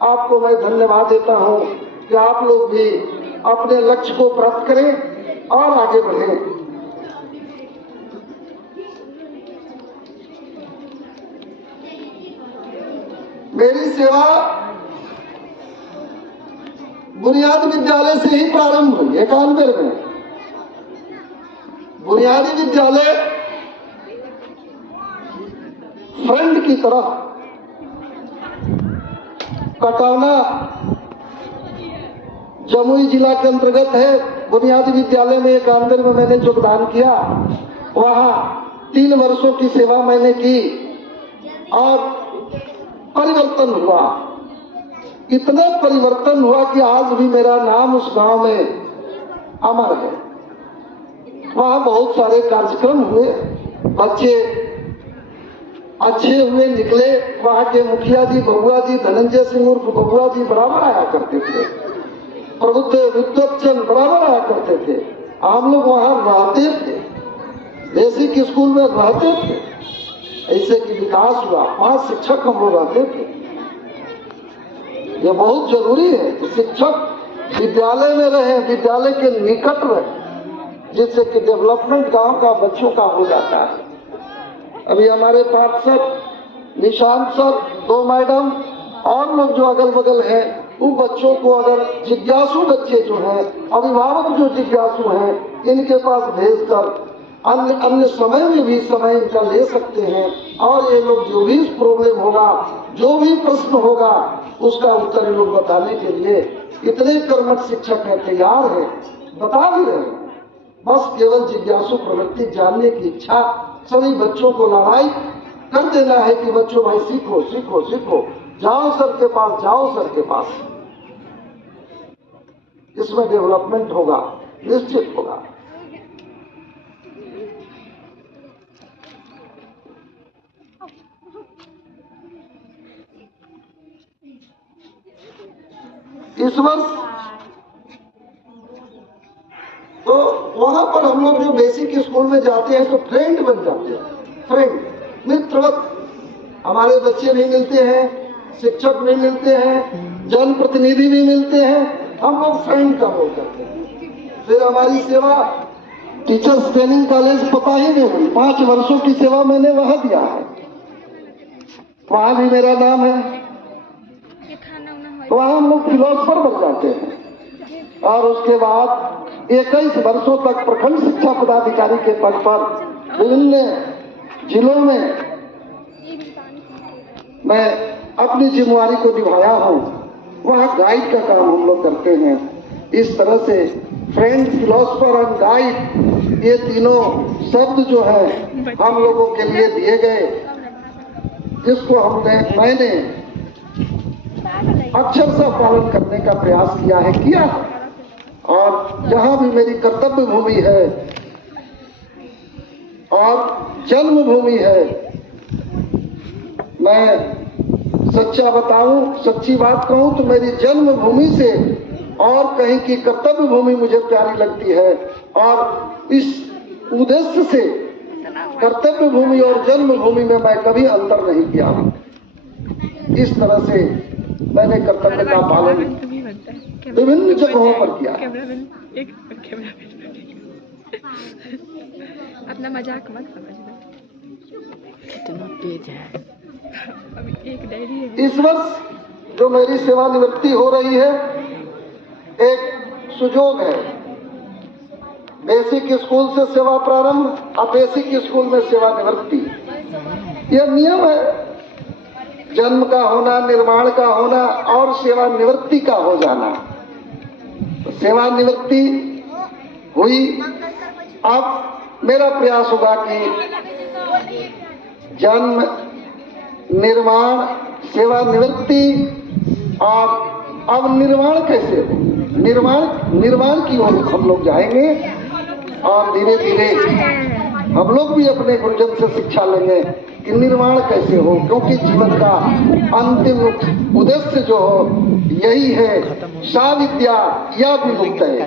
आपको मैं धन्यवाद देता हूं कि आप लोग भी अपने लक्ष्य को प्राप्त करें और आगे बढ़ें। मेरी सेवा बुनियादी विद्यालय से ही प्रारंभ हुई। 91 में बुनियादी विद्यालय फ्रेंड की तरह कटौना जमुई जिला के अंतर्गत है। बुनियादी विद्यालय में 91 में मैंने योगदान किया। वहां 3 वर्षों की सेवा मैंने की और परिवर्तन हुआ। इतना परिवर्तन हुआ कि आज भी मेरा नाम उस गांव में अमर है। वहां बहुत सारे कार्यक्रम हुए, बच्चे अच्छे हुए निकले। वहां के मुखिया जी, बबुआ जी, धनंजय सिंह उर्फ बबुआ जी बराबर आया करते थे, प्रबुद्ध विद्वत्चंद बराबर आया करते थे। हम लोग वहां रहते थे, बेसिक स्कूल में रहते थे। ऐसे कि विकास हुआ। 5 शिक्षक हम लोग रहते थे। यह बहुत जरूरी है कि शिक्षक विद्यालय में रहे, विद्यालय के निकट रहे, जिससे कि डेवलपमेंट गांव का, बच्चों का हो जाता है। अभी हमारे Parth sir, Nishant sir, 2 madam और लोग जो अगल बगल हैं, उन बच्चों को अगर जिज्ञासु बच्चे जो हैं, अभिभावक जो जिज्ञासु हैं, इनके पास भेजकर अन्य समय में भी समय इनका ले सकते हैं और ये लोग जो भी प्रॉब्लम होगा, जो भी प्रश्न होगा, उसका उत्तर ये लोग बताने के लिए इतने कर्मठ शिक्षक हैं, तैयार हैं, बता भी रहे हैं। बस केवल जिज्ञासु प्रवृत्ति, जानने की इच्छा सभी बच्चों को लड़ाई कर देना है कि बच्चों भाई सीखो सीखो सीखो, जाओ सर के पास, जाओ सर के पास। इसमें डेवलपमेंट होगा, निश्चित होगा। इस वर्ष तो वहां पर हम लोग जो बेसिक स्कूल में जाते हैं तो फ्रेंड बन जाते हैं, फ्रेंड, मित्रवत। हमारे बच्चे भी मिलते हैं, शिक्षक भी मिलते हैं, जनप्रतिनिधि भी मिलते हैं, हम लोग फ्रेंड का रोल करते हैं। फिर हमारी सेवा टीचर्स ट्रेनिंग कॉलेज पता ही नहीं हुई, 5 वर्षों की सेवा मैंने वहां दिया है, वहां भी मेरा नाम है। वहां हम लोग फिलोसफर बन जाते हैं और उसके बाद 21 वर्षों तक प्रखंड शिक्षा पदाधिकारी के पद पर विभिन्न जिलों में मैं अपनी जिम्मेवारी को निभाया हूँ। वहाँ गाइड का काम हम लोग करते हैं। इस तरह से फ्रेंड, फिलोसफर और गाइड, ये तीनों शब्द जो है हम लोगों के लिए दिए गए, जिसको मैंने अक्षरशः पालन करने का प्रयास किया है। और जहाँ भी मेरी कर्तव्य भूमि है और जन्म भूमि है, मैं सच्चा बताऊं, सच्ची बात कहूं तो मेरी जन्म भूमि से और कहीं की कर्तव्य भूमि मुझे प्यारी लगती है। और इस उद्देश्य से कर्तव्य भूमि और जन्म भूमि में मैं कभी अंतर नहीं किया हूं। इस तरह से मैंने कर्तव्य का पालन विभिन्न जगहों पर किया। अपना मजाक मत समझना। कितना तेज है। अभी एक डायरी है। इस वर्ष जो मेरी सेवानिवृत्ति हो रही है, एक सुजोग है। बेसिक स्कूल से सेवा प्रारंभ और बेसिक स्कूल में सेवानिवृत्ति, यह नियम है। जन्म का होना, निर्माण का होना और सेवानिवृत्ति का हो जाना। तो सेवानिवृत्ति हुई, अब मेरा प्रयास होगा कि जन्म, निर्माण, सेवानिवृत्ति और अब निर्माण कैसे हो, निर्माण की ओर हम लोग जाएंगे और धीरे धीरे हम लोग भी अपने गुरुजन से शिक्षा लेंगे कि निर्माण कैसे हो, क्योंकि जीवन का अंतिम उद्देश्य जो हो यही है, सा विद्या या विमुक्त है,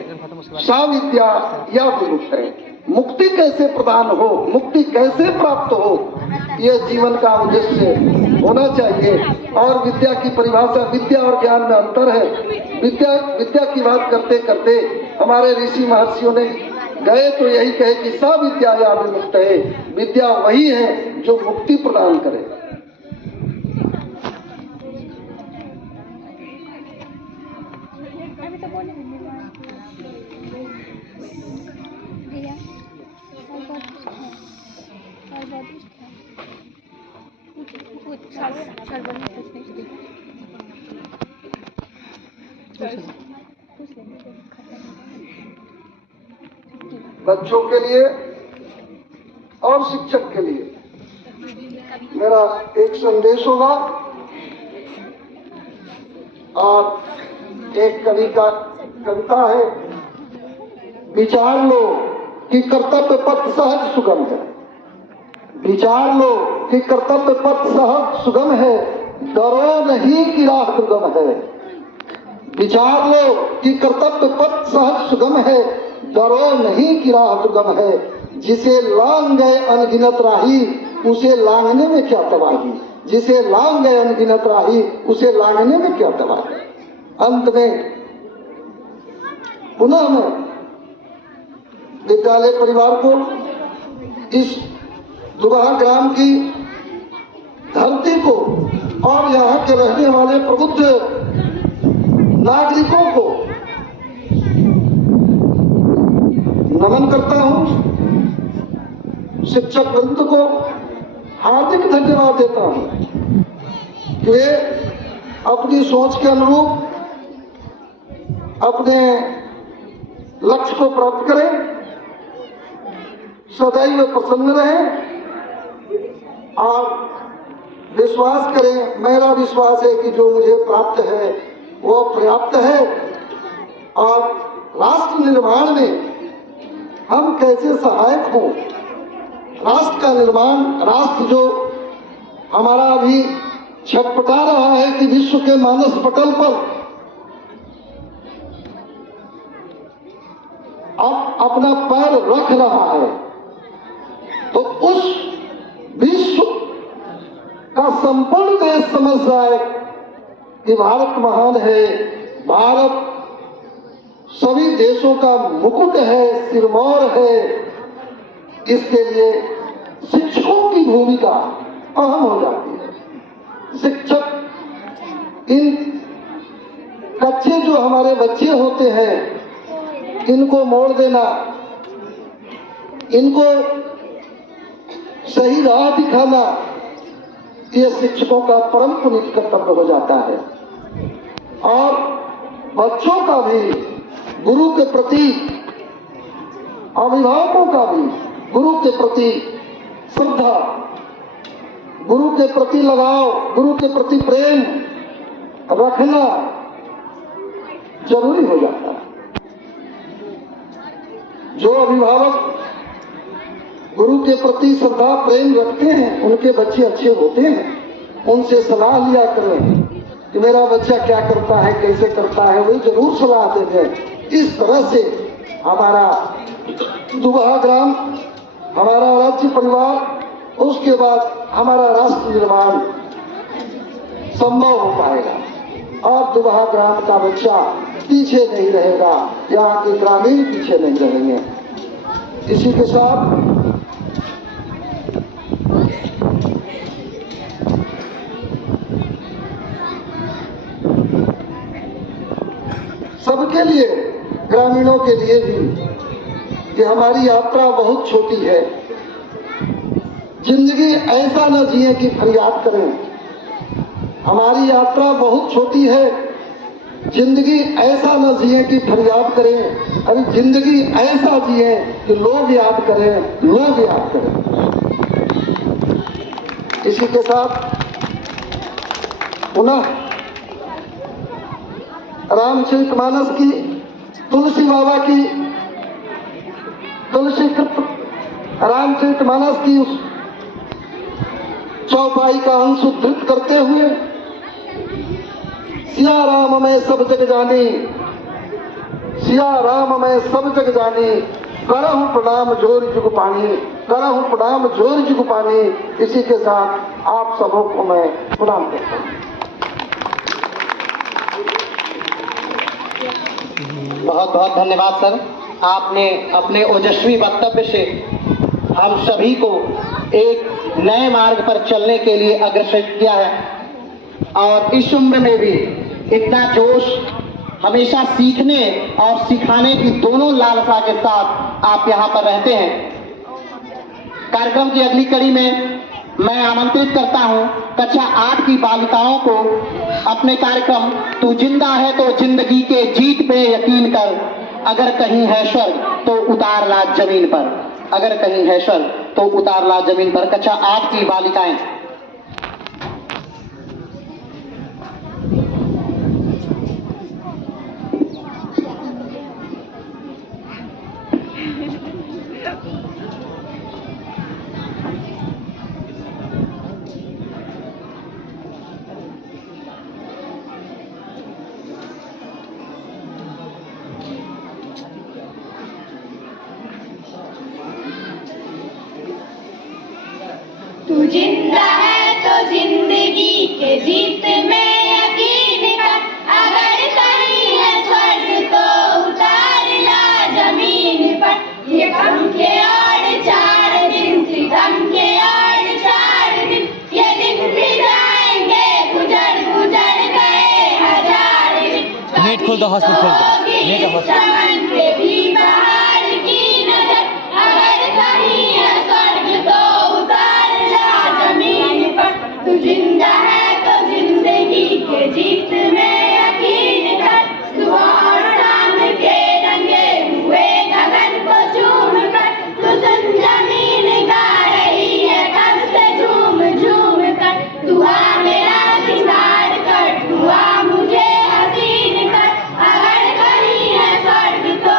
सा विद्या या विमुक्त है। मुक्ति कैसे प्रदान हो, मुक्ति कैसे प्राप्त हो, यह जीवन का उद्देश्य होना चाहिए। और विद्या की परिभाषा, विद्या और ज्ञान में अंतर है। विद्या की बात करते करते हमारे ऋषि महर्षियों ने गए तो यही कहे कि सा विद्या या विमुक्त है। विद्या वही है जो मुक्ति प्रदान करे। बच्चों के लिए और शिक्षक के लिए मेरा एक संदेश होगा और एक कविता है, विचार लो कि कर्तव्य पथ सहज सुगम है। विचार लो कि कर्तव्य पथ सहज सुगम है, डरो नहीं कि राह दुर्गम है। विचार लो कि कर्तव्य पथ सहज सुगम है, डरो नहीं कि राह दुर्गम है। जिसे लांग गए अनगिनत राही, उसे लांघने में क्या तबाही। जिसे लांग गए अनगिनत राही, उसे लांघने में क्या तबाही। अंत में पुनः मैं विद्यालय परिवार को, इस दुबहा ग्राम की धरती को और यहाँ के रहने वाले प्रबुद्ध नागरिकों को नमन करता हूँ। शिक्षक वृंद को हार्दिक धन्यवाद देता हूँ कि वे अपनी सोच के अनुरूप अपने लक्ष्य को प्राप्त करें, सदैव प्रसन्न रहें और विश्वास करें। मेरा विश्वास है कि जो मुझे प्राप्त है वो पर्याप्त है। और राष्ट्र निर्माण में हम कैसे सहायक हों, राष्ट्र का निर्माण, राष्ट्र जो हमारा अभी छटपटा रहा है कि विश्व के मानस पटल पर अब अपना पैर रख रहा है, तो उस विश्व का संपूर्ण देश समझ जाए कि भारत महान है, भारत सभी देशों का मुकुट है, सिरमौर है। इसके लिए शिक्षकों की भूमिका अहम हो जाती है। शिक्षक इन कच्चे जो हमारे बच्चे होते हैं, इनको मोड़ देना, इनको सही राह दिखाना, ये शिक्षकों का परम पुनीत कर्तव्य हो जाता है। और बच्चों का भी गुरु के प्रति, अभिभावकों का भी गुरु के प्रति श्रद्धा, गुरु के प्रति लगाव, गुरु के प्रति प्रेम रखना जरूरी हो जाता है। जो अभिभावक गुरु के प्रति श्रद्धा प्रेम रखते हैं, उनके बच्चे अच्छे होते हैं। उनसे सलाह लिया करें कि मेरा बच्चा क्या करता है, कैसे करता है, वही जरूर सलाह देंगे। इस तरह से हमारा दुबहा ग्राम, हमारा राज्य परिवार, उसके बाद हमारा राष्ट्र निर्माण संभव हो पाएगा। और दुबहा ग्राम का बच्चा पीछे नहीं रहेगा, यहाँ के ग्रामीण पीछे नहीं रहेंगे। इसी के साथ सबके लिए, ग्रामीणों के लिए भी, कि हमारी यात्रा बहुत छोटी है। जिंदगी ऐसा न जिए कि फरियाद करें। हमारी यात्रा बहुत छोटी है, जिंदगी ऐसा न जिए कि फरियाद करें। अरे जिंदगी ऐसा जिए कि लोग याद करें, लोग याद करें। इसी के साथ पुनः रामचरितमानस की, तुलसी बाबा की, तुलसीकृत रामचरितमानस की उस चौपाई का अंश उद्धृत करते हुए, सिया राम मैं सब जग जानी, सिया राम मैं सब जग जानी, करहु प्रणाम जोर जुग पानी, करहु प्रणाम जोर जुग पानी। इसी के साथ आप सबों को मैं प्रणाम करता हूँ। बहुत बहुत धन्यवाद सर, आपने अपने ओजस्वी वक्तव्य से हम सभी को एक नए मार्ग पर चलने के लिए अग्रसर किया है। और इस उम्र में भी इतना जोश, हमेशा सीखने और सिखाने की दोनों लालसा के साथ आप यहाँ पर रहते हैं। कार्यक्रम की अगली कड़ी में मैं आमंत्रित करता हूँ कक्षा 8 की बालिकाओं को अपने कार्यक्रम तू जिंदा है तो जिंदगी के जीत पे यकीन कर, अगर कहीं है स्वर्ग तो उतार ला जमीन पर, अगर कहीं है स्वर्ग तो उतार ला जमीन पर। कक्षा 8 की बालिकाएं। तू जिंदा है तो जिंदगी के जीत में यकीन कर, अगर कहीं है स्वर्ग तो उतार ला जमीन पर। ये गम के और 4 दिन, सितम के और 4 दिन, ये दिन भी जाएंगे, गुजर गुजर गए 1000 दिन। नेट खोल दो, हॉस्पिटल खोल दो, नेट का हॉस्पिटल। चमन पे भी बाहर की नजर, अगर कहीं है स्वर्ग तो उतार ला जमीन पर। तू जिंदा है तो जिंदगी के जीत में यकीन कर, सुबह और शाम के रंगे हुए गगन को चूम कर। तू सुन जमीन गा रही है कब से झूम झूम कर। तू आ मेरा सिंगार कर, तू आ मुझे हसीन कर, अगर कहीं है स्वर्ग तो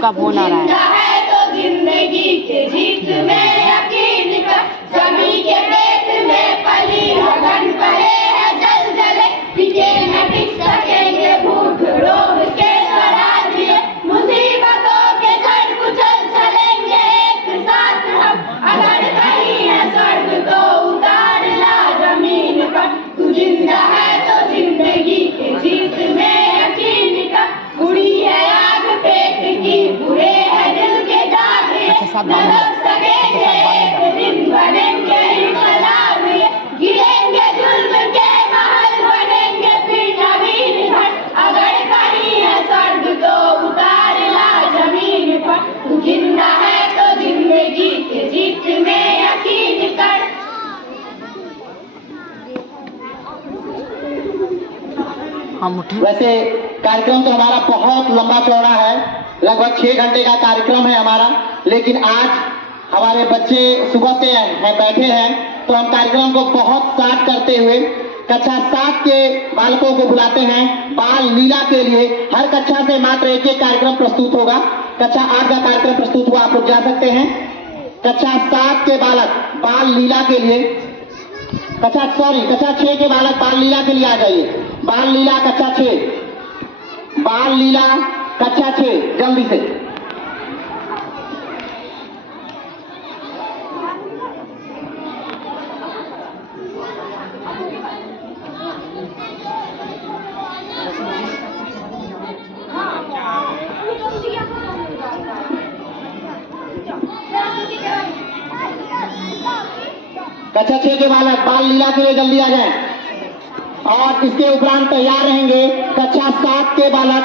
उनका फोन आ रहा है। जिंदा है तो जिंदगी के जीत में यकीन कर, जमी के पेट में पली लगन पड़े है जल जले, टिके न टिक सकेंगे भूख रोग के स्वराज्य, मुसीबतों के जड़ कुचल चलेंगे एक साथ हम, अगर कहीं है स्वर्ग तो उतार ला जमीन पर, तू जिंदा है तो जिंदगी के जीत में यकीन कर, बुरी है आग पेट की, बुरे है दिल के दाग, नरक सकेंगे एक दिन बनेंगे इंकलाब, गिरेंगे जुल्म के महल बनेंगे फिर नवीन घर, अगर कहीं है स्वर्ग तो उतार ला जमीन पर, तू जिंदा है तो जिंदगी के जीत में यकीन कर। हम उठे। वैसे कार्यक्रम तो हमारा बहुत लंबा चौड़ा है, लगभग 6 घंटे का कार्यक्रम है हमारा, लेकिन आज हमारे बच्चे सुबह से हैं बैठे हैं, तो हम कार्यक्रम को बहुत शार्ट करते हुए कक्षा 7 के बालकों को बुलाते हैं बाल लीला के लिए। हर कक्षा से मात्र एक कार्यक्रम प्रस्तुत होगा। कक्षा 8 का कार्यक्रम प्रस्तुत हुआ, आप लोग जा सकते हैं। कक्षा 7 के बालक बाल लीला के लिए, कक्षा 6 के बालक बाल लीला के लिए आ जाइए। बाल लीला कक्षा 6, बाल लीला कक्षा 6, जल्दी से। कक्षा 6 के बालक बाल लीला के लिए जल्दी आ जाएं। और इसके उपरांत तैयार रहेंगे कक्षा 7 के बालक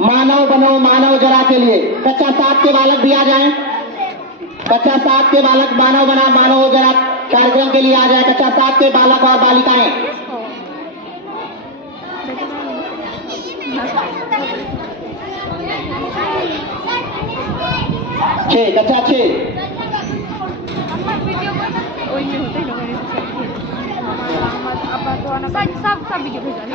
मानव बनो मानव जरा के लिए। कक्षा 7 के बालक भी आ जाएं। कक्षा 7 के बालक मानव बना मानव जरा कार्यक्रम के लिए आ जाए। कक्षा 7 के बालक और बालिकाएं। कक्षा 6 सब वीडियो भेजा